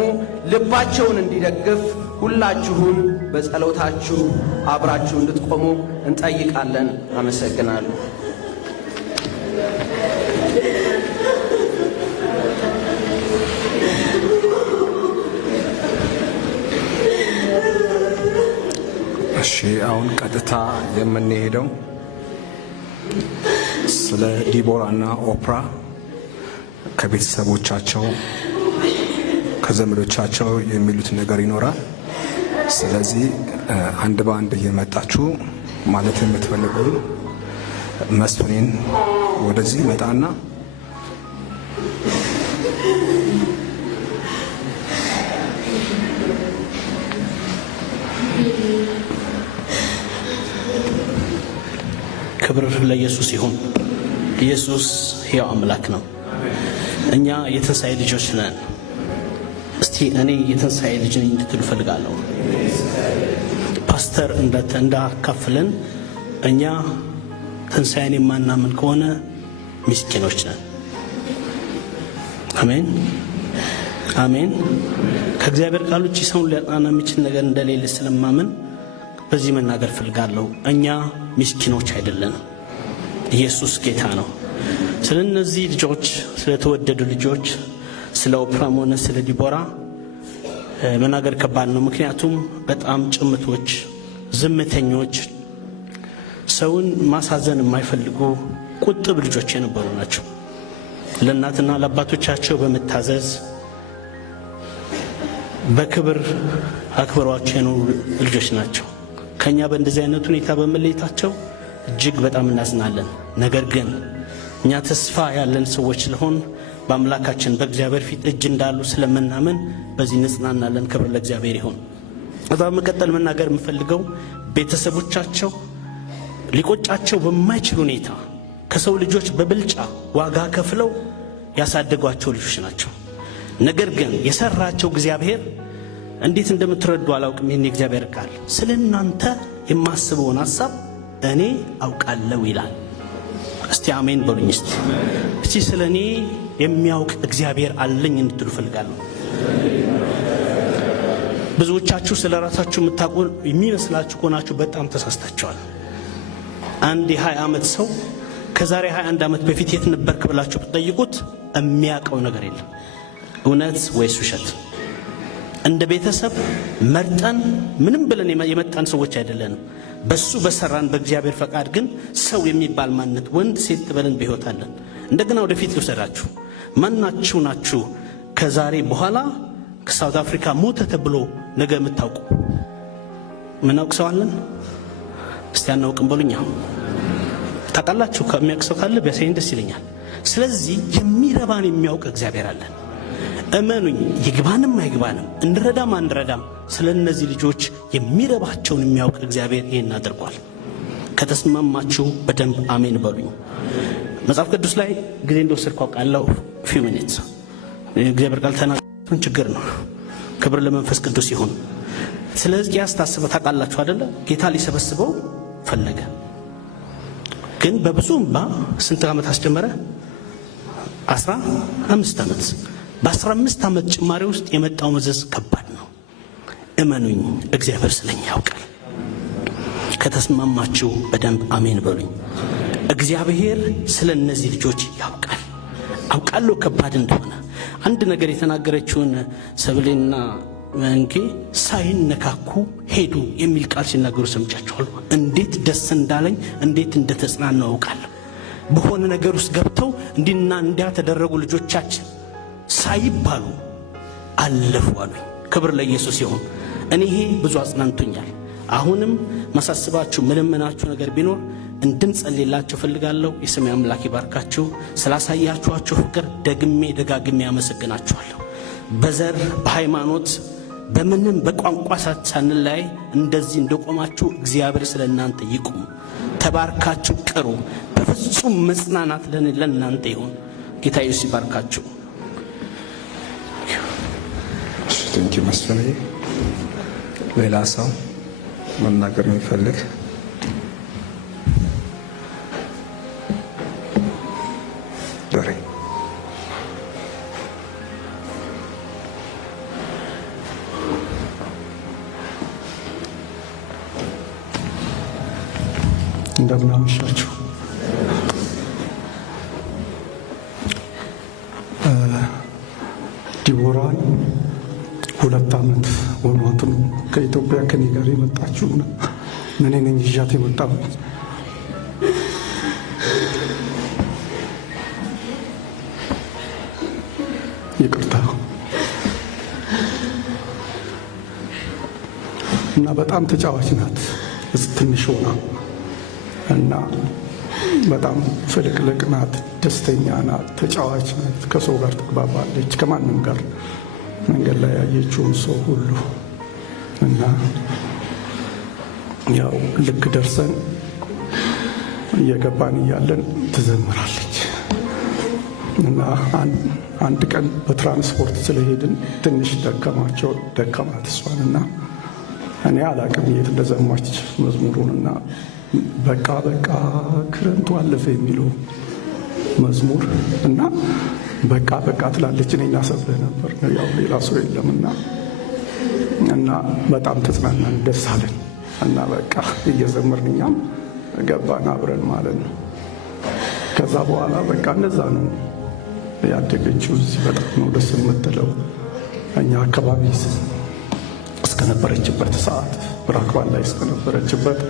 ልባቸውን እንዲደግፍ ሁላችሁን በጸሎታችሁ አብራችሁ እንድትቆሙ እንጠይቃለን። አመሰግናለሁ። እሺ፣ አሁን ቀጥታ የምንሄደው ስለ ዲቦራና ኦፕራ ከቤተሰቦቻቸው ከዘመዶቻቸው የሚሉት ነገር ይኖራል። ስለዚህ አንድ በአንድ እየመጣችሁ ማለት የምትፈልጉ መስፍኔን ወደዚህ መጣና ክብር ለኢየሱስ ይሁን። ኢየሱስ ሕያው አምላክ ነው። እኛ የትንሣኤ ልጆች ነን። እስቲ እኔ የትንሣኤ ልጅ ነኝ እንድትሉ ፈልጋለሁ። ፓስተር እንዳካፍለን እኛ ትንሣኤን የማናምን ከሆነ ምስኪኖች ነን። አሜን አሜን። ከእግዚአብሔር ቃል ውጭ ሰውን ሊያጽናና የሚችል ነገር እንደሌለ ስለማምን በዚህ መናገር ፈልጋለሁ። እኛ ምስኪኖች አይደለንም። ኢየሱስ ጌታ ነው። ስለ እነዚህ ልጆች፣ ስለተወደዱ ልጆች፣ ስለ ኦፕራም ሆነ ስለ ዲቦራ መናገር ከባድ ነው። ምክንያቱም በጣም ጭምቶች፣ ዝምተኞች፣ ሰውን ማሳዘን የማይፈልጉ ቁጥብ ልጆች የነበሩ ናቸው። ለእናትና ለአባቶቻቸው በመታዘዝ በክብር አክብሯቸው የኖሩ ልጆች ናቸው። ከኛ በእንደዚህ አይነት ሁኔታ በመለየታቸው እጅግ በጣም እናዝናለን። ነገር ግን እኛ ተስፋ ያለን ሰዎች ስለሆን በአምላካችን በእግዚአብሔር ፊት እጅ እንዳሉ ስለምናምን በዚህ እንጽናናለን። ክብር ለእግዚአብሔር ይሁን። እዛ መቀጠል መናገር የምፈልገው ቤተሰቦቻቸው ሊቆጫቸው በማይችል ሁኔታ ከሰው ልጆች በብልጫ ዋጋ ከፍለው ያሳደጓቸው ልጆች ናቸው። ነገር ግን የሰራቸው እግዚአብሔር እንዴት እንደምትረዱ አላውቅም። ይህን የእግዚአብሔር ቃል ስለ እናንተ የማስበውን ሐሳብ እኔ አውቃለሁ ይላል። እስቲ አሜን በሉኝ። እስቲ ስለ እኔ የሚያውቅ እግዚአብሔር አለኝ እንድትሉ ፈልጋለሁ። ብዙዎቻችሁ ስለ ራሳችሁ የምታውቁ የሚመስላችሁ ከሆናችሁ በጣም ተሳስታችኋል። አንድ የ20 ዓመት ሰው ከዛሬ 21 ዓመት በፊት የት ነበርክ ብላችሁ ብትጠይቁት የሚያውቀው ነገር የለም። እውነት ወይስ ውሸት? እንደ ቤተሰብ መርጠን ምንም ብለን የመጣን ሰዎች አይደለንም። በሱ በሰራን በእግዚአብሔር ፈቃድ ግን ሰው የሚባል ማንነት ወንድ ሴት ብለን በሕይወት አለን። እንደገና ወደፊት ልውሰዳችሁ። ማናችሁ ናችሁ ከዛሬ በኋላ ከሳውት አፍሪካ ሞተ ተብሎ ነገ የምታውቁ? ምናውቅ ሰው አለን? እስቲ አናውቅም በሉኛ። ታውቃላችሁ? ከሚያውቅ ሰው ካለ ቢያሳየኝ ደስ ይለኛል። ስለዚህ የሚረባን የሚያውቅ እግዚአብሔር አለን። እመኑኝ፣ ይግባንም አይግባንም፣ እንረዳም አንረዳም፣ ስለ እነዚህ ልጆች የሚረባቸውን የሚያውቅ እግዚአብሔር ይህን አድርጓል። ከተስማማችሁ በደንብ አሜን በሉኝ። መጽሐፍ ቅዱስ ላይ ጊዜ እንደወሰድኩ አውቃለሁ። ፊው ሚኒትስ እግዚአብሔር ቃል ተናግሮን ችግር ነው። ክብር ለመንፈስ ቅዱስ ይሁን። ስለ ሕዝቅያስ ታስበው ታውቃላችሁ አይደለ? ጌታ ሊሰበስበው ፈለገ፣ ግን በብዙ እንባ ስንት ዓመት አስጀመረ? 15 ዓመት። በ15 ዓመት ጭማሪ ውስጥ የመጣው መዘዝ ከባድ ነው። እመኑኝ፣ እግዚአብሔር ስለኛ ያውቃል። ከተስማማችሁ በደንብ አሜን በሉኝ። እግዚአብሔር ስለ እነዚህ ልጆች ያውቃል። አውቃለሁ ከባድ እንደሆነ። አንድ ነገር የተናገረችውን ሰብሌና መንጌ ሳይነካኩ ሄዱ የሚል ቃል ሲናገሩ ሰምቻችኋል። እንዴት ደስ እንዳለኝ፣ እንዴት እንደተጽናናው አውቃለሁ። በሆነ ነገር ውስጥ ገብተው እንዲና እንዲያ ተደረጉ ልጆቻችን ሳይባሉ አለፉ አሉኝ። ክብር ለኢየሱስ ይሁን። እኔ ይሄ ብዙ አጽናንቶኛል። አሁንም ማሳስባችሁ መለመናችሁ ነገር ቢኖር እንድንጸልይላችሁ ፈልጋለሁ። የሰማይ አምላክ ይባርካችሁ። ስላሳያችኋችሁ ፍቅር ደግሜ ደጋግሜ አመሰግናችኋለሁ። በዘር በሃይማኖት በምንም በቋንቋ ሳንለያይ እንደዚህ እንደቆማችሁ እግዚአብሔር ስለ እናንተ ይቁም። ተባርካችሁ ቅሩ። በፍጹም መጽናናት ለእናንተ ይሁን። ጌታ ኢየሱስ ይባርካችሁ። ቴንኪ መስፍን። ሌላ ሰው መናገር የሚፈልግ? ዶሬ እንደምን አመሻችሁ። ዲቦራን 2 ዓመት ሆኗት ነው ከኢትዮጵያ ከኔ ጋር የመጣችው። እኔ ነኝ ይዣት የመጣሁት። ይቅርታ እና በጣም ተጫዋች ናት ትንሽ ሆና እና በጣም ፍልቅልቅ ናት፣ ደስተኛ ናት፣ ተጫዋች ናት። ከሰው ጋር ትግባባለች፣ ከማንም ጋር መንገድ ላይ ያየችውን ሰው ሁሉ እና ያው ልክ ደርሰን እየገባን እያለን ትዘምራለች እና አንድ ቀን በትራንስፖርት ስለሄድን ትንሽ ደከማት እሷንና እኔ አላቅም የት እንደዘማች መዝሙሩንና በቃ ክረምቱ አለፈ የሚለው መዝሙር እና በቃ ትላለች። እኔና ሰብለ ነበር ያው ሌላ ሰው የለምና እና በጣም ተጽናናን፣ ደስ አለን እና በቃ እየዘመርን እኛም ገባን አብረን ማለት ነው። ከዛ በኋላ በቃ እንደዛ ነው ያደገችው። እዚህ በጣም ነው ደስ የምትለው። እኛ አካባቢ እስከነበረችበት ሰዓት ብራክባን ላይ እስከነበረችበት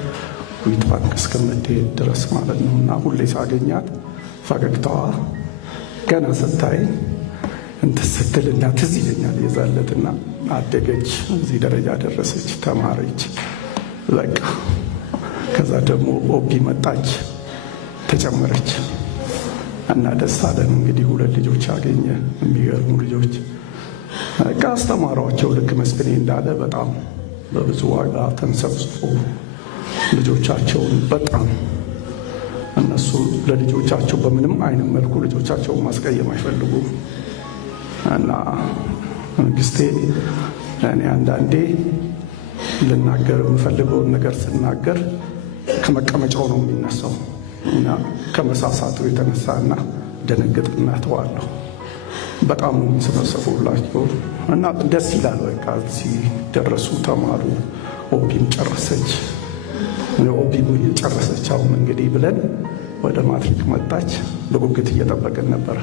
ዊት ባንክ እስከምትሄድ ድረስ ማለት ነው እና ሁሌ ሳገኛት ፈገግታዋ ገና ስታይ እንትን ስትልና ትዝ ይለኛል። የዛለትና አደገች፣ እዚህ ደረጃ ደረሰች፣ ተማረች በቃ። ከዛ ደግሞ ኦቢ መጣች፣ ተጨመረች እና ደስ አለን። እንግዲህ 2 ልጆች አገኘ፣ የሚገርሙ ልጆች በቃ አስተማሯቸው። ልክ መስፍኔ እንዳለ በጣም በብዙ ዋጋ ተንሰፍስፎ ልጆቻቸውን በጣም እነሱ ለልጆቻቸው በምንም አይነት መልኩ ልጆቻቸውን ማስቀየም አይፈልጉም እና መንግስቴ እኔ አንዳንዴ ልናገር የምፈልገውን ነገር ስናገር ከመቀመጫው ነው የሚነሳው እና ከመሳሳቱ የተነሳና ደነግጥና ተዋለሁ። በጣም ነው የሚሰበሰቡላቸው እና ደስ ይላል። በቃ እዚህ ደረሱ፣ ተማሩ፣ ኦቢም ጨረሰች። ኦቢም ጨረሰች አሁን እንግዲህ ብለን ወደ ማትሪክ መጣች። በጉጉት እየጠበቅን ነበር።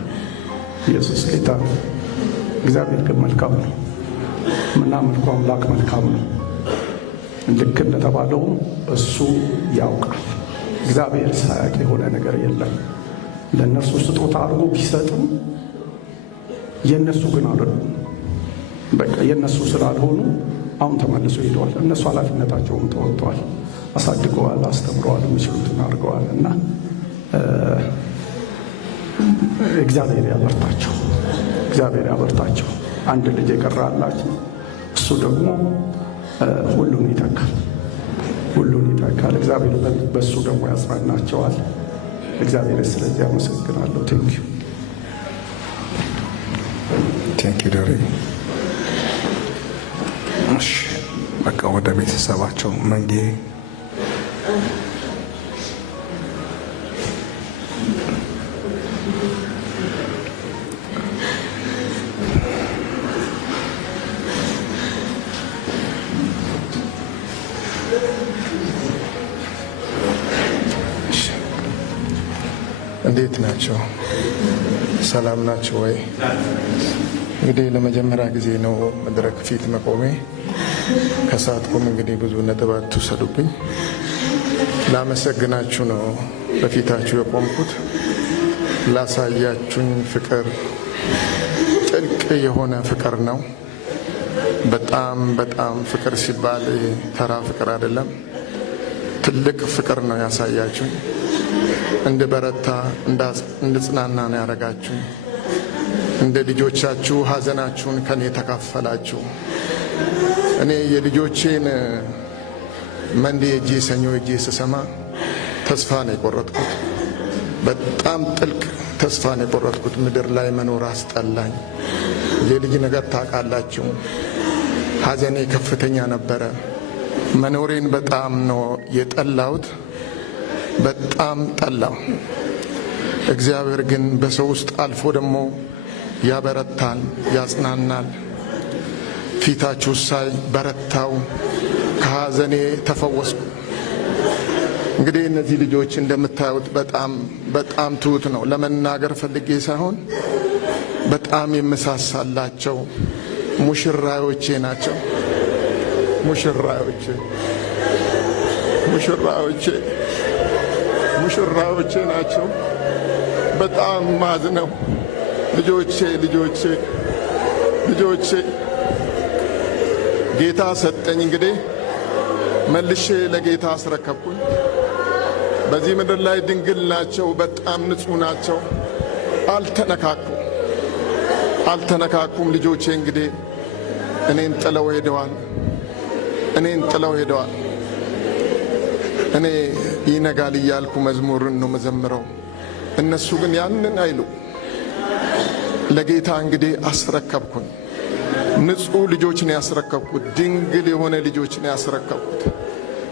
ኢየሱስ ጌታ ነው። እግዚአብሔር ግን መልካም ነው። ምናመልከው አምላክ መልካም ነው። ልክ እንደተባለው እሱ ያውቃል። እግዚአብሔር ሳያውቅ የሆነ ነገር የለም። ለእነርሱ ስጦታ አድርጎ ቢሰጥም የእነሱ ግን አይደሉም። በቃ የእነሱ ስላልሆኑ አሁን ተመልሶ ሄደዋል። እነሱ ኃላፊነታቸውን ተወጥተዋል፣ አሳድገዋል፣ አስተምረዋል፣ የሚችሉትን አድርገዋል እና እግዚአብሔር ያበርታቸው፣ እግዚአብሔር ያበርታቸው። አንድ ልጅ የቀራላቸው እሱ ደግሞ ሁሉን ይተካል፣ ሁሉን ይተካል። እግዚአብሔር በእሱ ደግሞ ያጽናናቸዋል። እግዚአብሔር ስለዚህ አመሰግናለሁ። ቴንኪው ዳሬ። እሺ በቃ ወደ ቤተሰባቸው መንጌ እንዴት ናቸው? ሰላም ናቸው ወይ? እንግዲህ ለመጀመሪያ ጊዜ ነው መድረክ ፊት መቆሜ። ከሳትኩም እንግዲህ ብዙ ነጥብ አትውሰዱብኝ። ላመሰግናችሁ ነው በፊታችሁ የቆምኩት። ላሳያችሁኝ ፍቅር ጥልቅ የሆነ ፍቅር ነው። በጣም በጣም ፍቅር ሲባል ተራ ፍቅር አይደለም፣ ትልቅ ፍቅር ነው ያሳያችሁኝ። እንድበረታ እንድጽናና ነው ያደረጋችሁ። እንደ ልጆቻችሁ ሐዘናችሁን ከኔ ተካፈላችሁ። እኔ የልጆቼን መንዴ እጄ ሰኞ እጄ ስሰማ ተስፋ ነው የቆረጥኩት። በጣም ጥልቅ ተስፋ ነው የቆረጥኩት። ምድር ላይ መኖር አስጠላኝ። የልጅ ነገር ታውቃላችሁ። ሐዘኔ ከፍተኛ ነበረ። መኖሬን በጣም ነው የጠላሁት። በጣም ጠላው። እግዚአብሔር ግን በሰው ውስጥ አልፎ ደግሞ ያበረታል፣ ያጽናናል። ፊታችሁ ሳይ በረታው፣ ከሐዘኔ ተፈወስኩ። እንግዲህ እነዚህ ልጆች እንደምታዩት በጣም ትሁት ነው። ለመናገር ፈልጌ ሳይሆን በጣም የምሳሳላቸው ሙሽራዮቼ ናቸው። ሙሽራዮቼ ናቸው። በጣም ማዝነው ልጆቼ ጌታ ሰጠኝ። እንግዲህ መልሼ ለጌታ አስረከብኩኝ። በዚህ ምድር ላይ ድንግል ናቸው። በጣም ንጹህ ናቸው። አልተነካኩም። ልጆቼ እንግዲህ እኔን ጥለው ሄደዋል። እኔ ይነጋል እያልኩ መዝሙርን ነው መዘምረው። እነሱ ግን ያንን አይሉ። ለጌታ እንግዲህ አስረከብኩኝ። ንጹህ ልጆች ነው ያስረከብኩት። ድንግል የሆነ ልጆች ነው ያስረከብኩት።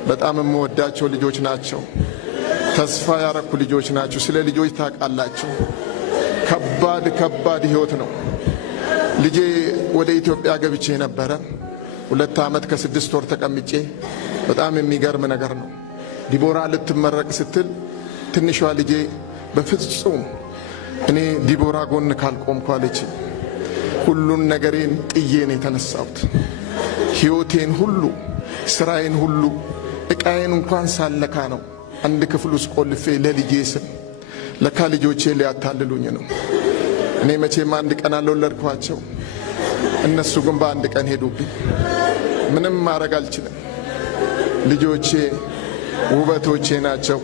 በጣም የምወዳቸው ልጆች ናቸው። ተስፋ ያረኩ ልጆች ናቸው። ስለ ልጆች ታውቃላችሁ፣ ከባድ ህይወት ነው። ልጄ ወደ ኢትዮጵያ ገብቼ ነበረ 2 ዓመት ከ6 ወር ተቀምጬ። በጣም የሚገርም ነገር ነው። ዲቦራ ልትመረቅ ስትል ትንሿ ልጄ በፍጹም እኔ ዲቦራ ጎን ካልቆምኩ አለች። ሁሉን ነገሬን ጥዬ ነው የተነሳሁት። ሕይወቴን ሁሉ፣ ስራዬን ሁሉ፣ ዕቃዬን እንኳን ሳለካ ነው አንድ ክፍል ውስጥ ቆልፌ ለልጄ ስም። ለካ ልጆቼ ሊያታልሉኝ ነው። እኔ መቼም አንድ ቀን አልወለድኳቸው፣ እነሱ ግን በአንድ ቀን ሄዱብኝ። ምንም ማድረግ አልችልም። ልጆቼ ውበቶቼ ናቸው።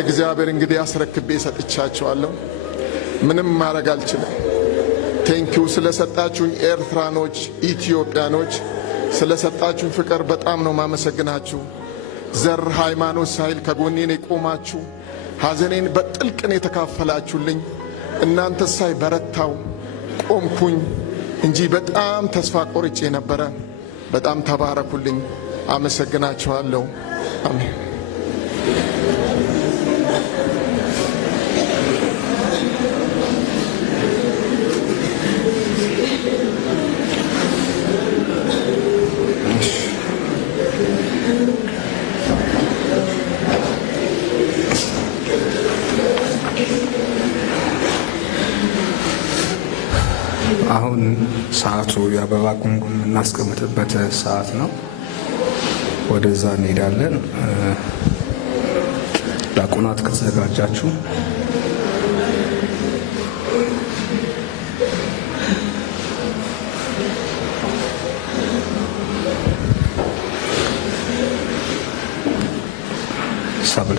እግዚአብሔር እንግዲህ አስረክቤ ሰጥቻቸዋለሁ። ምንም ማድረግ አልችልም። ቴንኪው ስለሰጣችሁኝ ኤርትራኖች፣ ኢትዮጵያኖች ስለሰጣችሁኝ ፍቅር በጣም ነው ማመሰግናችሁ። ዘር ሃይማኖት ሳይል ከጎኔ ነው የቆማችሁ። ሐዘኔን በጥልቅ ነው የተካፈላችሁልኝ። እናንተ ሳይ በረታው ቆምኩኝ እንጂ በጣም ተስፋ ቆርጬ ነበረ። በጣም ተባረኩልኝ። አመሰግናችኋለሁ። አሜን። አሁን ሰዓቱ የአበባ ጉንጉን እናስቀምጥበት ሰዓት ነው። ወደዛ እንሄዳለን። ዲያቆናት ከተዘጋጃችሁ ሰብለ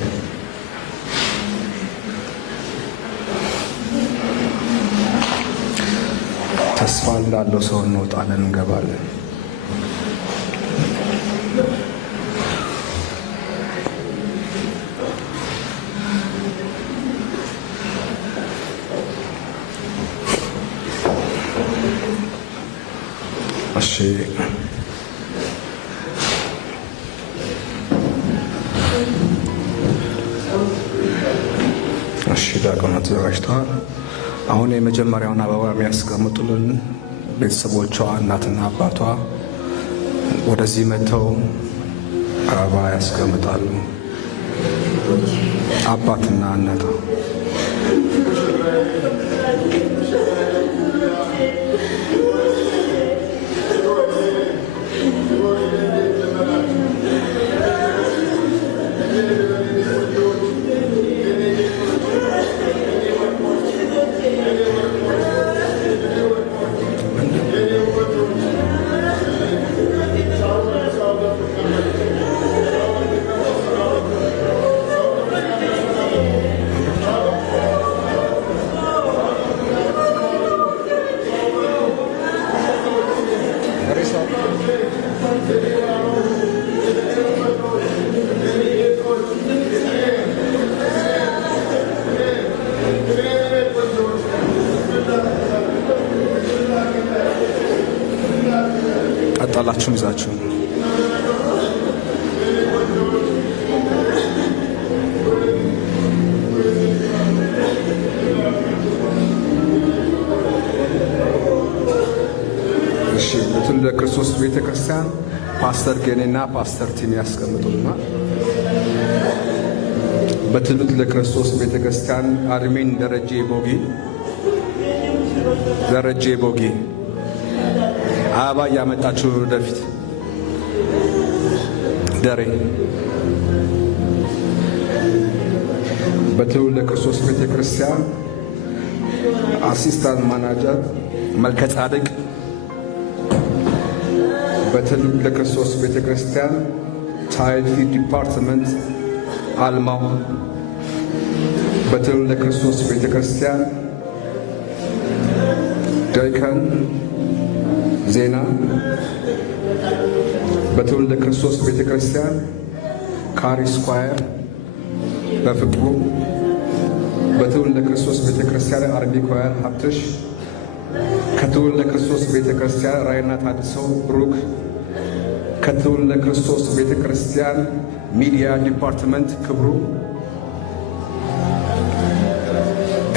ተስፋ እንዳለው ሰው እንወጣለን፣ እንገባለን። እሺ ዲያቆናት ተዘጋጅተዋል። አሁን የመጀመሪያውን አበባ የሚያስቀምጡልን ቤተሰቦቿ እናትና አባቷ ወደዚህ መጥተው አበባ ያስቀምጣሉ። አባትና እናቷ ነጠላችሁን ይዛችሁ በትውልደ ክርስቶስ ቤተክርስቲያን ፓስተር ገኔና ፓስተር ቲም ያስቀምጡና በትውልደ ክርስቶስ ቤተክርስቲያን አድሚን ደረጀ ቦጊ አበባ ያመጣችሁ ወደፊት ደሬ በትውልደ ክርስቶስ ቤተክርስቲያን አሲስታንት ማናጀር መልከ ጻድቅ በትውልደ ክርስቶስ ቤተክርስቲያን ቻይልድ ዲፓርትመንት አልማው በትውልደ ክርስቶስ ቤተክርስቲያን ዳይካን ዜና በትውልደ ክርስቶስ ቤተክርስቲያን ካሪ ስኳየር በፍቅሩ በትውልደ ክርስቶስ ቤተክርስቲያን አርቢ ኳየር ሀብትሽ ከትውልደ ክርስቶስ ቤተክርስቲያን ራይና ታድሰው ብሩክ ከትውልደ ክርስቶስ ቤተክርስቲያን ሚዲያ ዲፓርትመንት ክብሩ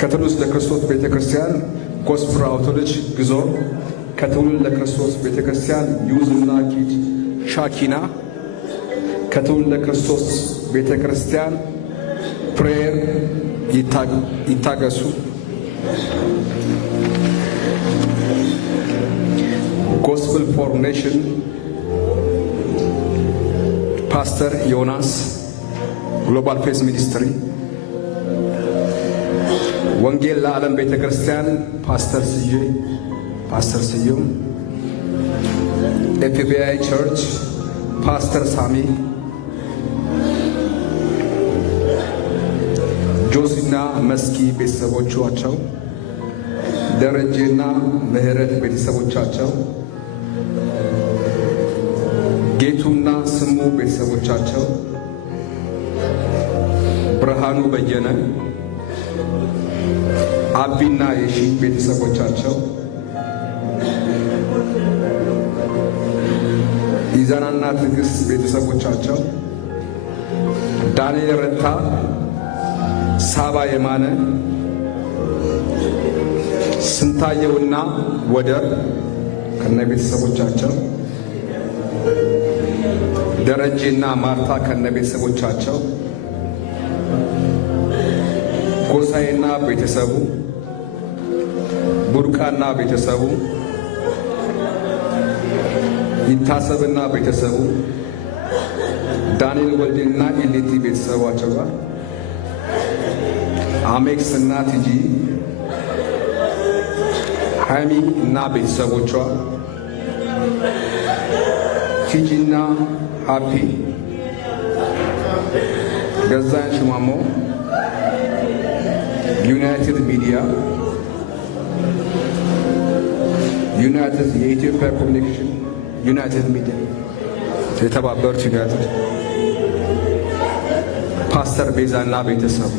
ከትውልደ ክርስቶስ ቤተክርስቲያን ጎስፕል አውቶሎጂ ግዞ ከትውልደ ክርስቶስ ቤተክርስቲያን ዩዝና ኪድ ሻኪና ከትውልደ ክርስቶስ ቤተክርስቲያን ፕሬየር ይታገሱ ጎስፕል ፎር ኔሽን ፓስተር ዮናስ ግሎባል ፌዝ ሚኒስትሪ ወንጌል ለዓለም ቤተክርስቲያን ፓስተር ስዩም ኤፍቢአይ ቸርች ፓስተር ሳሚ ጆሲና መስኪ ቤተሰቦቻቸው ደረጀና ምህረት ቤተሰቦቻቸው ጌቱና ስሙ ቤተሰቦቻቸው ብርሃኑ በየነ አቢና የሺ ቤተሰቦቻቸው ኢዛናና ትዕግስት ቤተሰቦቻቸው ዳንኤል ረታ ሳባ የማነ ስንታየውና ወደር ከነ ቤተሰቦቻቸው ደረጀና ማርታ ከነ ቤተሰቦቻቸው ጎሳዬና ቤተሰቡ ቡርቃና ቤተሰቡ ይታሰብና ቤተሰቡ ዳንኤል ወልዴና ኢሊቲ ቤተሰባቸው ጋር አሜክስ እና ቲጂ ሃይሚ እና ቤተሰቦቿ ቲጂና ሃፒ ገዛኝ ሽማሞ ዩናይትድ ሚዲያ ዩናይትድ የኢትዮጵያ ኮሚኒኬሽን ዩናይትድ ሚዲያ የተባበሩት ዩናይትድ ፓስተር ቤዛና ቤተሰቡ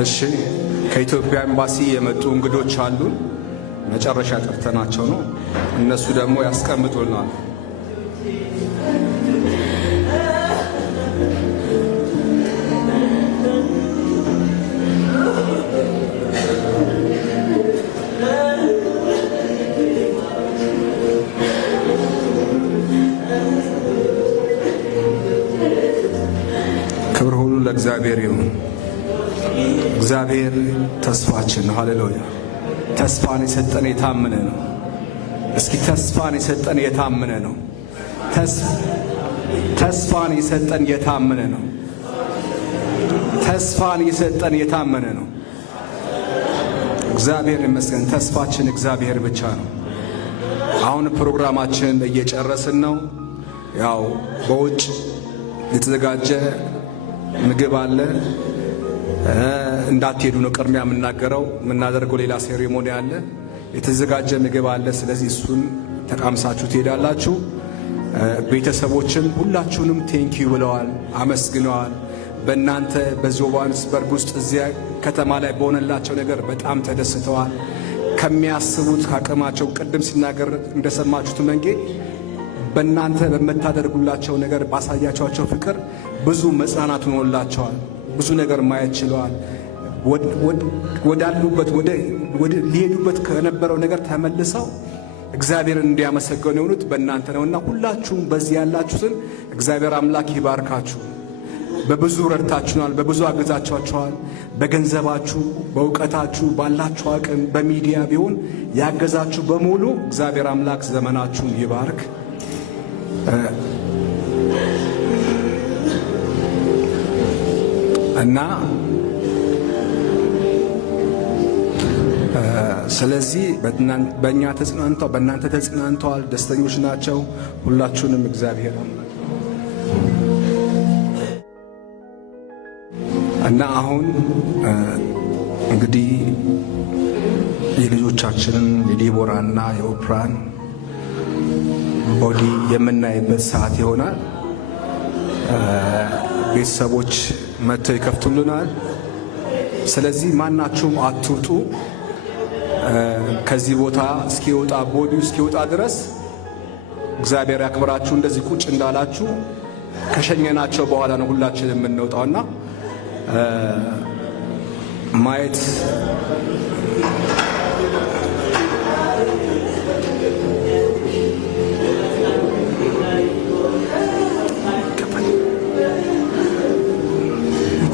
እሺ ከኢትዮጵያ ኤምባሲ የመጡ እንግዶች አሉ። መጨረሻ ጠርተናቸው ነው። እነሱ ደግሞ ያስቀምጡልናል። ክብር ሁሉ ለእግዚአብሔር ይሁን። እግዚአብሔር ተስፋችን ነው። ሃሌሉያ። ተስፋን የሰጠን የታመነ ነው። እስኪ ተስፋን የሰጠን የታመነ ነው። ተስፋን የሰጠን የታመነ ነው። ተስፋን የሰጠን የታመነ ነው። እግዚአብሔር ይመስገን። ተስፋችን እግዚአብሔር ብቻ ነው። አሁን ፕሮግራማችን እየጨረስን ነው። ያው በውጭ የተዘጋጀ ምግብ አለ። እንዳትሄዱ ነው ቅድሚያ የምናደርገው ሌላ ሴሬሞኒ አለ። የተዘጋጀ ምግብ አለ። ስለዚህ እሱን ተቃምሳችሁ ትሄዳላችሁ። ቤተሰቦችም ሁላችሁንም ቴንኪዩ ብለዋል፣ አመስግነዋል። በእናንተ በጆሃንስበርግ ውስጥ እዚያ ከተማ ላይ በሆነላቸው ነገር በጣም ተደስተዋል። ከሚያስቡት አቅማቸው ቅድም ሲናገር እንደሰማችሁት መንጌ በእናንተ በመታደርጉላቸው ነገር ባሳያቸዋቸው ፍቅር ብዙ መጽናናት ሆኖላቸዋል። ብዙ ነገር ማየት ችለዋል። ወዳሉበት ሊሄዱበት ከነበረው ነገር ተመልሰው እግዚአብሔርን እንዲያመሰገኑ የሆኑት በእናንተ ነውና ሁላችሁም በዚህ ያላችሁትን እግዚአብሔር አምላክ ይባርካችሁ። በብዙ ረድታችኋል፣ በብዙ አገዛችኋል። በገንዘባችሁ፣ በእውቀታችሁ፣ ባላችሁ አቅም በሚዲያ ቢሆን ያገዛችሁ በሙሉ እግዚአብሔር አምላክ ዘመናችሁን ይባርክ። እና ስለዚህ በእናንተ ተጽናንተዋል፣ ደስተኞች ናቸው። ሁላችሁንም እግዚአብሔር እና አሁን እንግዲህ የልጆቻችንን የዲቦራና የኦፕራን ቦዲ የምናይበት ሰዓት ይሆናል። ቤተሰቦች መጥተው ይከፍቱልናል። ስለዚህ ማናችሁም አትውጡ። ከዚህ ቦታ እስኪወጣ ቦዲው እስኪወጣ ድረስ እግዚአብሔር ያክብራችሁ። እንደዚህ ቁጭ እንዳላችሁ ከሸኘናቸው በኋላ ነው ሁላችን የምንወጣውና ማየት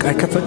አይከፈት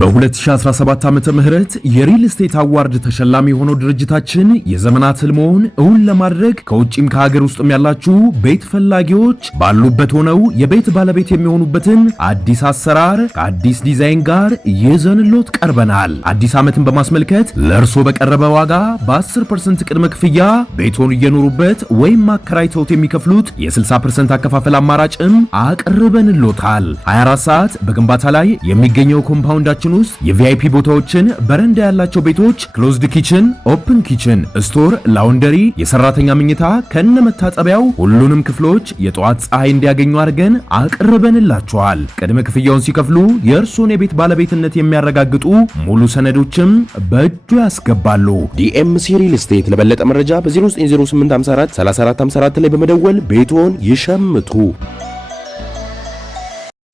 በ2017 ዓመተ ምህረት የሪል ስቴት አዋርድ ተሸላሚ የሆነው ድርጅታችን የዘመናት ህልሞን እውን ለማድረግ ከውጪም ከሀገር ውስጥም ያላችሁ ቤት ፈላጊዎች ባሉበት ሆነው የቤት ባለቤት የሚሆኑበትን አዲስ አሰራር ከአዲስ ዲዛይን ጋር ይዘንሎት ቀርበናል። አዲስ ዓመትን በማስመልከት ለእርሶ በቀረበ ዋጋ በ10% ቅድመ ክፍያ ቤቶን እየኖሩበት ወይም ማከራይተውት የሚከፍሉት የ60% አከፋፈል አማራጭም አቅርበንሎታል። 24 ሰዓት በግንባታ ላይ የሚገኘው ኮምፓውንዳችን ውስጥ የቪአይፒ ቦታዎችን፣ በረንዳ ያላቸው ቤቶች፣ ክሎዝድ ኪችን፣ ኦፕን ኪችን፣ ስቶር፣ ላውንደሪ፣ የሰራተኛ መኝታ ከነ መታጠቢያው ሁሉንም ክፍሎች የጠዋት ፀሐይ እንዲያገኙ አድርገን አቅርበንላቸዋል። ቅድመ ክፍያውን ሲከፍሉ የእርሶን የቤት ባለቤትነት የሚያረጋግጡ ሙሉ ሰነዶችም በእጁ ያስገባሉ። ዲኤምሲ ሪል ስቴት። ለበለጠ መረጃ በ0908543454 ላይ በመደወል ቤቶን ይሸምቱ።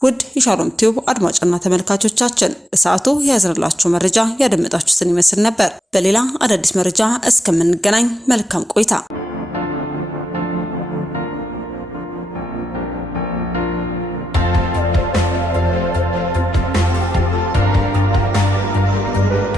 ውድ የሻሎም ቲዩብ አድማጭና ተመልካቾቻችን ለሰዓቱ ያዝረላችሁ መረጃ ያደመጣችሁትን ይመስል ነበር። በሌላ አዳዲስ መረጃ እስከምንገናኝ መልካም ቆይታ